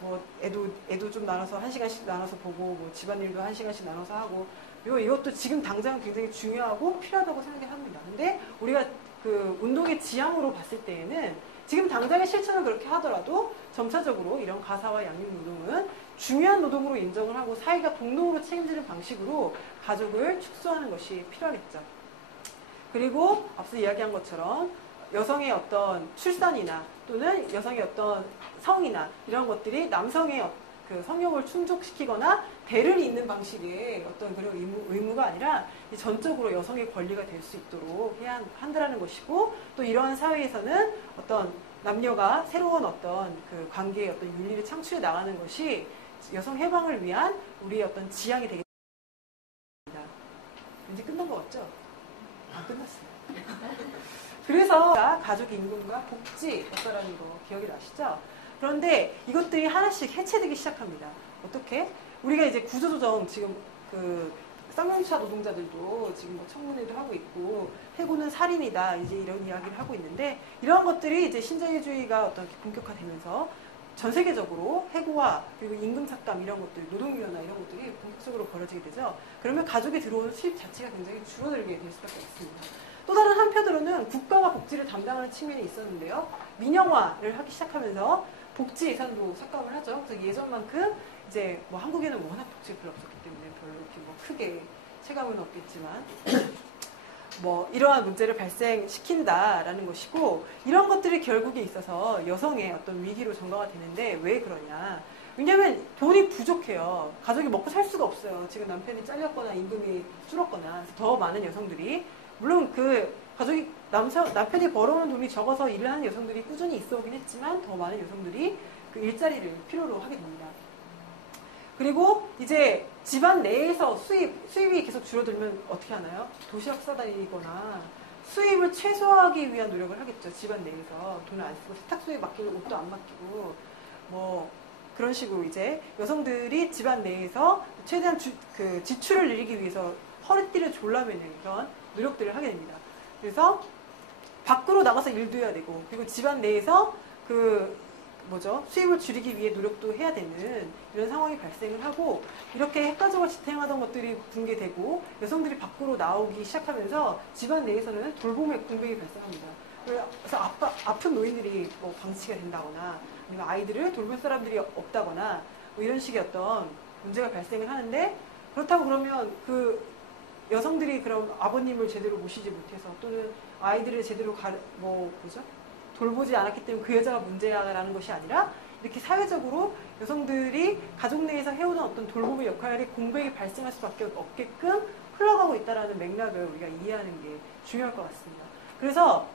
뭐 애도 좀 나눠서 1시간씩 나눠서 보고 뭐 집안일도 1시간씩 나눠서 하고 이것도 지금 당장 굉장히 중요하고 필요하다고 생각합니다. 근데 우리가 그 운동의 지향으로 봤을 때에는 지금 당장의 실천을 그렇게 하더라도 점차적으로 이런 가사와 양육 노동은 중요한 노동으로 인정을 하고 사회가 공동으로 책임지는 방식으로 가족을 축소하는 것이 필요하겠죠. 그리고 앞서 이야기한 것처럼 여성의 어떤 출산이나 또는 여성의 어떤 성이나 이런 것들이 남성의 그 성욕을 충족시키거나 대를 잇는 방식의 어떤 그런 의무가 아니라 전적으로 여성의 권리가 될 수 있도록 해야 한다는 것이고 또 이러한 사회에서는 어떤 남녀가 새로운 어떤 그 관계의 어떤 윤리를 창출해 나가는 것이 여성 해방을 위한 우리의 어떤 지향이 되겠습니다. 이제 끝난 것 같죠? 안 끝났어요. 그래서 가족 임금과 복지 역사라는 거 기억이 나시죠? 그런데 이것들이 하나씩 해체되기 시작합니다. 어떻게? 우리가 이제 구조조정 지금 그 쌍용차 노동자들도 지금 뭐 청문회도 하고 있고 해고는 살인이다 이제 이런 이야기를 하고 있는데 이러한 것들이 이제 신자유주의가 어떤 본격화되면서 전 세계적으로 해고와 그리고 임금 삭감 이런 것들 노동위원회 이런 것들이 본격적으로 벌어지게 되죠. 그러면 가족이 들어오는 수입 자체가 굉장히 줄어들게 될 수밖에 없습니다. 또 다른 한편으로는 국가가 복지를 담당하는 측면이 있었는데요. 민영화를 하기 시작하면서 복지 예산도 삭감을 하죠. 그래서 예전만큼 이제 뭐 한국에는 워낙 복지가 별로 없었기 때문에 별로 이렇게 뭐 크게 체감은 없겠지만 뭐 이러한 문제를 발생시킨다라는 것이고 이런 것들이 결국에 있어서 여성의 어떤 위기로 전가가 되는데 왜 그러냐. 왜냐하면 돈이 부족해요. 가족이 먹고 살 수가 없어요. 지금 남편이 잘렸거나 임금이 줄었거나 더 많은 여성들이 물론 그 가족이 남편이 벌어오는 돈이 적어서 일을 하는 여성들이 꾸준히 있어 오긴 했지만 더 많은 여성들이 그 일자리를 필요로 하게 됩니다. 그리고 이제 집안 내에서 수입이 계속 줄어들면 어떻게 하나요? 도시락 싸다니거나 수입을 최소화하기 위한 노력을 하겠죠. 집안 내에서 돈을 안 쓰고 세탁소에 맡기는 옷도 안 맡기고 뭐 그런 식으로 이제 여성들이 집안 내에서 최대한 그 지출을 늘리기 위해서 허리띠를 졸라매는 그런 노력들을 하게 됩니다. 그래서 밖으로 나가서 일도 해야 되고 그리고 집안 내에서 수입을 줄이기 위해 노력도 해야 되는 이런 상황이 발생을 하고 이렇게 핵가족을 지탱하던 것들이 붕괴되고 여성들이 밖으로 나오기 시작하면서 집안 내에서는 돌봄의 공백이 발생합니다. 그래서 아픈 노인들이 뭐 방치가 된다거나 아니면 아이들을 돌볼 사람들이 없다거나 뭐 이런 식의 어떤 문제가 발생을 하는데 그렇다고 그러면 그 여성들이 그럼 아버님을 제대로 모시지 못해서 또는 아이들을 제대로 돌보지 않았기 때문에 그 여자가 문제야라는 것이 아니라 이렇게 사회적으로 여성들이 가족 내에서 해오던 어떤 돌봄의 역할이 공백이 발생할 수밖에 없게끔 흘러가고 있다는 맥락을 우리가 이해하는 게 중요할 것 같습니다. 그래서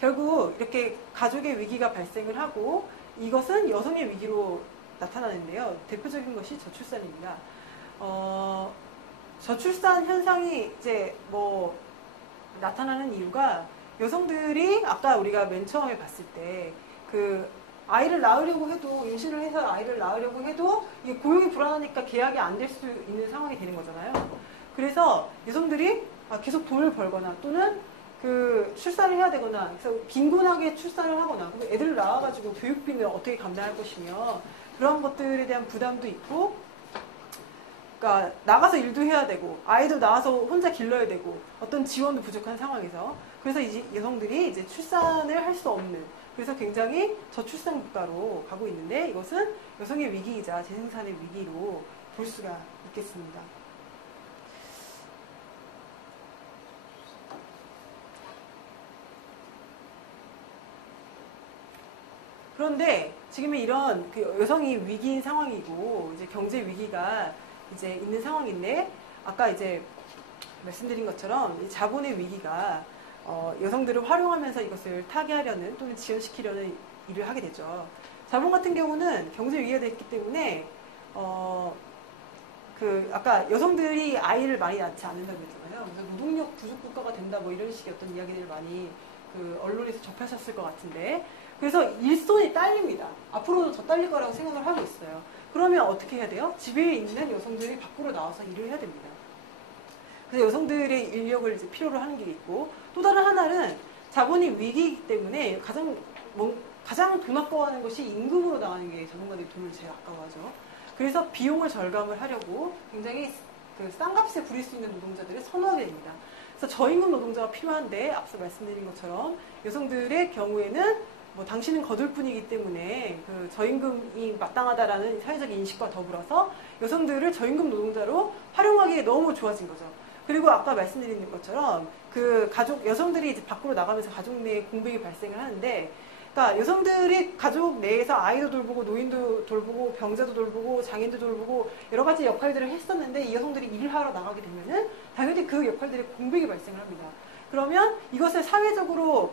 결국 이렇게 가족의 위기가 발생을 하고 이것은 여성의 위기로 나타나는데요. 대표적인 것이 저출산입니다. 저출산 현상이 이제 뭐 나타나는 이유가 여성들이 아까 우리가 맨 처음에 봤을 때 그 아이를 낳으려고 해도 임신을 해서 아이를 낳으려고 해도 이게 고용이 불안하니까 계약이 안 될 수 있는 상황이 되는 거잖아요. 그래서 여성들이 계속 돈을 벌거나 또는 그 출산을 해야 되거나 그래서 빈곤하게 출산을 하거나 애들을 낳아가지고 교육비는 어떻게 감당할 것이며 그런 것들에 대한 부담도 있고 그러니까 나가서 일도 해야 되고 아이도 낳아서 혼자 길러야 되고 어떤 지원도 부족한 상황에서 그래서 이제 여성들이 이제 출산을 할 수 없는 그래서 굉장히 저출산 국가로 가고 있는데 이것은 여성의 위기이자 재생산의 위기로 볼 수가 있겠습니다. 그런데 지금 이런 그 여성이 위기인 상황이고 이제 경제 위기가 이제 있는 상황인데 아까 이제 말씀드린 것처럼 이 자본의 위기가 여성들을 활용하면서 이것을 타개하려는 또는 지연시키려는 일을 하게 되죠. 자본 같은 경우는 경제 위기가 됐기 때문에 아까 여성들이 아이를 많이 낳지 않는다고 했잖아요. 그래서 노동력 부족 국가가 된다 뭐 이런 식의 어떤 이야기들을 많이 그 언론에서 접하셨을 것 같은데, 그래서 일손이 딸립니다. 앞으로도 더 딸릴 거라고 생각을 하고 있어요. 그러면 어떻게 해야 돼요? 집에 있는 여성들이 밖으로 나와서 일을 해야 됩니다. 그래서 여성들의 인력을 이제 필요로 하는 게 있고, 또 다른 하나는 자본이 위기이기 때문에 가장 돈 아까워하는 것이 임금으로 나가는 게 자본가들이 돈을 제일 아까워하죠. 그래서 비용을 절감을 하려고 굉장히 그 싼 값에 부릴 수 있는 노동자들을 선호하게 됩니다. 그래서 저임금 노동자가 필요한데, 앞서 말씀드린 것처럼 여성들의 경우에는 뭐 당신은 거둘 뿐이기 때문에 그 저임금이 마땅하다라는 사회적 인식과 더불어서 여성들을 저임금 노동자로 활용하기에 너무 좋아진 거죠. 그리고 아까 말씀드린 것처럼 그 여성들이 이제 밖으로 나가면서 가족 내에 공백이 발생을 하는데, 그러니까 여성들이 가족 내에서 아이도 돌보고 노인도 돌보고 병자도 돌보고 장인도 돌보고 여러 가지 역할들을 했었는데, 이 여성들이 일을 하러 나가게 되면은 당연히 그 역할들의 공백이 발생을 합니다. 그러면 이것을 사회적으로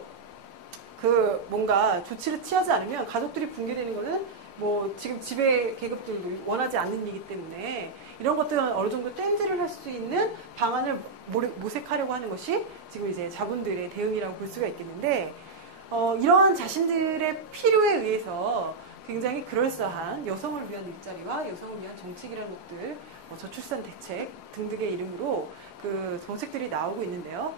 그 뭔가 조치를 취하지 않으면 가족들이 붕괴되는 거는 뭐 지금 지배 계급들도 원하지 않는 일이기 때문에, 이런 것들은 어느 정도 땜질을 할 수 있는 방안을 모색하려고 하는 것이 지금 이제 자본들의 대응이라고 볼 수가 있겠는데, 이러한 자신들의 필요에 의해서 굉장히 그럴싸한 여성을 위한 일자리와 여성을 위한 정책이라는 것들, 저출산 대책 등등의 이름으로 그 정책들이 나오고 있는데요.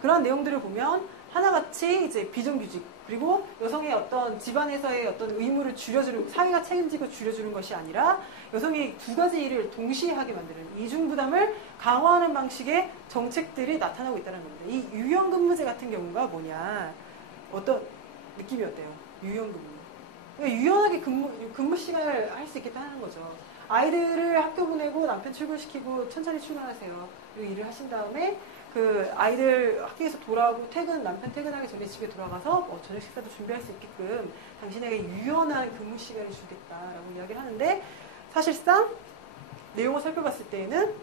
그러한 내용들을 보면 하나같이 이제 비정규직, 그리고 여성의 어떤 집안에서의 어떤 의무를 줄여주는, 사회가 책임지고 줄여주는 것이 아니라 여성이 두 가지 일을 동시에 하게 만드는 이중부담을 강화하는 방식의 정책들이 나타나고 있다는 겁니다. 이 유연근무제 같은 경우가 뭐냐, 어떤 느낌이 어때요? 유연근무. 그러니까 유연하게 근무 시간을 할 수 있겠다는 거죠. 아이들을 학교 보내고 남편 출근시키고 천천히 출근하세요. 그리고 일을 하신 다음에 그 아이들 학교에서 돌아오고 남편 퇴근하기 전에 집에 돌아가서 저녁 식사도 준비할 수 있게끔 당신에게 유연한 근무 시간을 주겠다라고 이야기를 하는데, 사실상 내용을 살펴봤을 때에는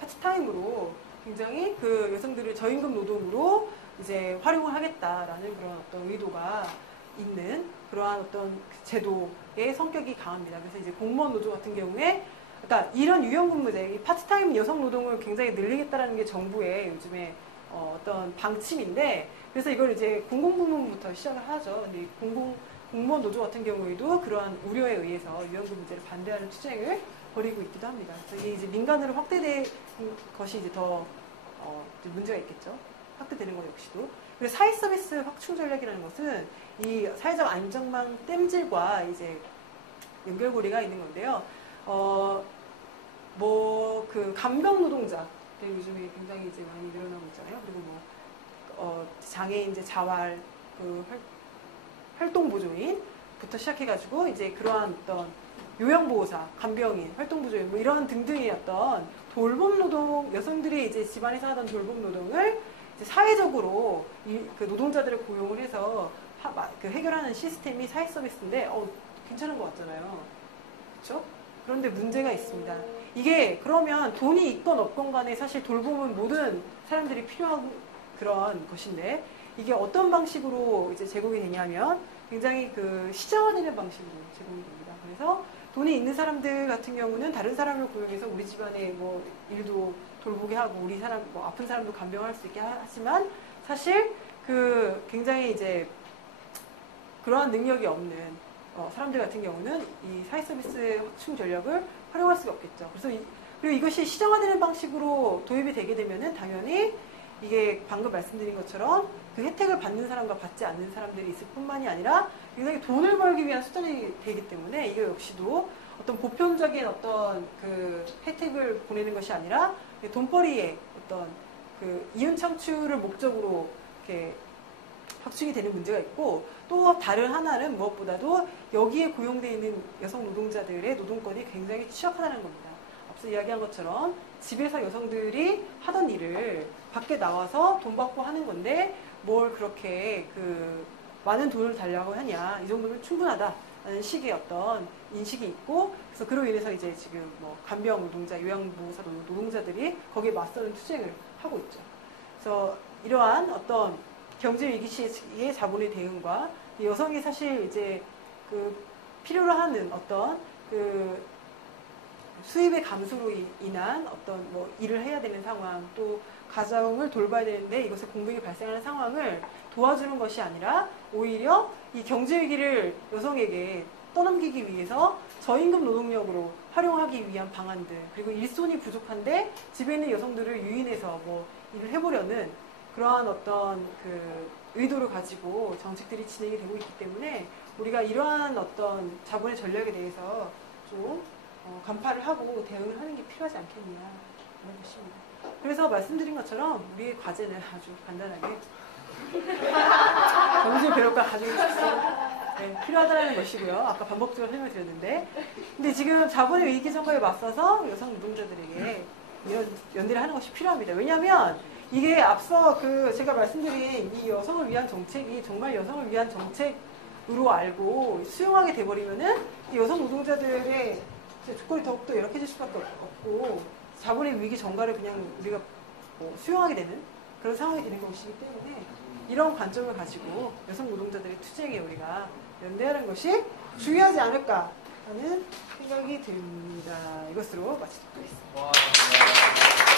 파트타임으로 굉장히 그 여성들을 저임금 노동으로 이제 활용을 하겠다라는 그런 어떤 의도가 있는 그러한 어떤 제도의 성격이 강합니다. 그래서 이제 공무원 노조 같은 경우에, 그러니까 이런 유연근무제, 파트타임 여성 노동을 굉장히 늘리겠다라는 게 정부의 요즘에 어떤 방침인데, 그래서 이걸 이제 공공부문부터 시작을 하죠. 근데 공무원 노조 같은 경우에도 그러한 우려에 의해서 유연근무제를 반대하는 투쟁을 벌이고 있기도 합니다. 그래서 이게 이제 민간으로 확대된 것이 이제 더 이제 문제가 있겠죠. 확대되는 것 역시도. 그리고 사회 서비스 확충 전략이라는 것은 이 사회적 안정망 땜질과 이제 연결고리가 있는 건데요. 그 간병 노동자 요즘에 굉장히 이제 많이 늘어나고 있잖아요. 그리고 장애인 이제 자활 그 활동 보조인부터 시작해가지고 이제 그러한 어떤 요양보호사, 간병인, 활동보조인 뭐 이런 등등의 어떤 돌봄 노동, 여성들이 이제 집안에서 하던 돌봄 노동을 이제 사회적으로 그 노동자들을 고용을 해서 그 해결하는 시스템이 사회 서비스인데 괜찮은 것 같잖아요. 그렇죠? 그런데 문제가 있습니다. 이게 그러면 돈이 있건 없건 간에 사실 돌봄은 모든 사람들이 필요한 그런 것인데, 이게 어떤 방식으로 이제 제공이 되냐면 굉장히 그 시장화되는 방식으로 제공이 됩니다. 그래서 돈이 있는 사람들 같은 경우는 다른 사람을 고용해서 우리 집안에 뭐 일도 돌보게 하고 우리 사람 뭐 아픈 사람도 간병할 수 있게 하지만, 사실 그 굉장히 이제 그러한 능력이 없는 사람들 같은 경우는 이 사회 서비스 확충 전략을 활용할 수가 없겠죠. 그래서 그리고 이것이 시장화되는 방식으로 도입이 되게 되면은 당연히 이게 방금 말씀드린 것처럼 그 혜택을 받는 사람과 받지 않는 사람들이 있을 뿐만이 아니라 굉장히 돈을 벌기 위한 수단이 되기 때문에, 이게 역시도 어떤 보편적인 어떤 그 혜택을 보내는 것이 아니라 돈벌이의 어떤 그 이윤 창출을 목적으로 이렇게 확충이 되는 문제가 있고, 또 다른 하나는 무엇보다도 여기에 고용되어 있는 여성 노동자들의 노동권이 굉장히 취약하다는 겁니다. 앞서 이야기한 것처럼 집에서 여성들이 하던 일을 밖에 나와서 돈 받고 하는 건데 뭘 그렇게 그 많은 돈을 달라고 하냐, 이 정도면 충분하다라는 식의 어떤 인식이 있고, 그래서 그로 인해서 이제 지금 뭐 간병 노동자, 요양보호사 노동자들이 거기에 맞서는 투쟁을 하고 있죠. 그래서 이러한 어떤 경제 위기 시기의 자본의 대응과 여성이 사실 이제 그 필요로 하는 어떤 그 수입의 감소로 인한 어떤 뭐 일을 해야 되는 상황, 또 가정을 돌봐야 되는데 이것에 공백이 발생하는 상황을 도와주는 것이 아니라 오히려 이 경제 위기를 여성에게 떠넘기기 위해서 저임금 노동력으로 활용하기 위한 방안들, 그리고 일손이 부족한데 집에 있는 여성들을 유인해서 뭐 일을 해보려는 그러한 어떤 그 의도를 가지고 정책들이 진행이 되고 있기 때문에 우리가 이러한 어떤 자본의 전략에 대해서 좀 간파를 하고 대응을 하는 게 필요하지 않겠냐 그런 것입니다. 그래서 말씀드린 것처럼 우리의 과제는 아주 간단하게 정신 배울과 가정의 축소 네, 필요하다는 것이고요. 아까 반복적으로 설명을 드렸는데, 근데 지금 자본의 위기 전과에 맞서서 여성 노동자들에게 이런 연대를 하는 것이 필요합니다. 왜냐하면 이게 앞서 그 제가 말씀드린 이 여성을 위한 정책이 정말 여성을 위한 정책으로 알고 수용하게 돼버리면은 이 여성 노동자들의 조건이 더욱더 열악해질 수밖에 없고 자본의 위기 전과를 그냥 우리가 수용하게 되는 그런 상황이 되는 것이기 때문에 이런 관점을 가지고 여성 노동자들의 투쟁에 우리가 연대하는 것이 중요하지 않을까 하는 생각이 듭니다. 이것으로 마치도록 하겠습니다.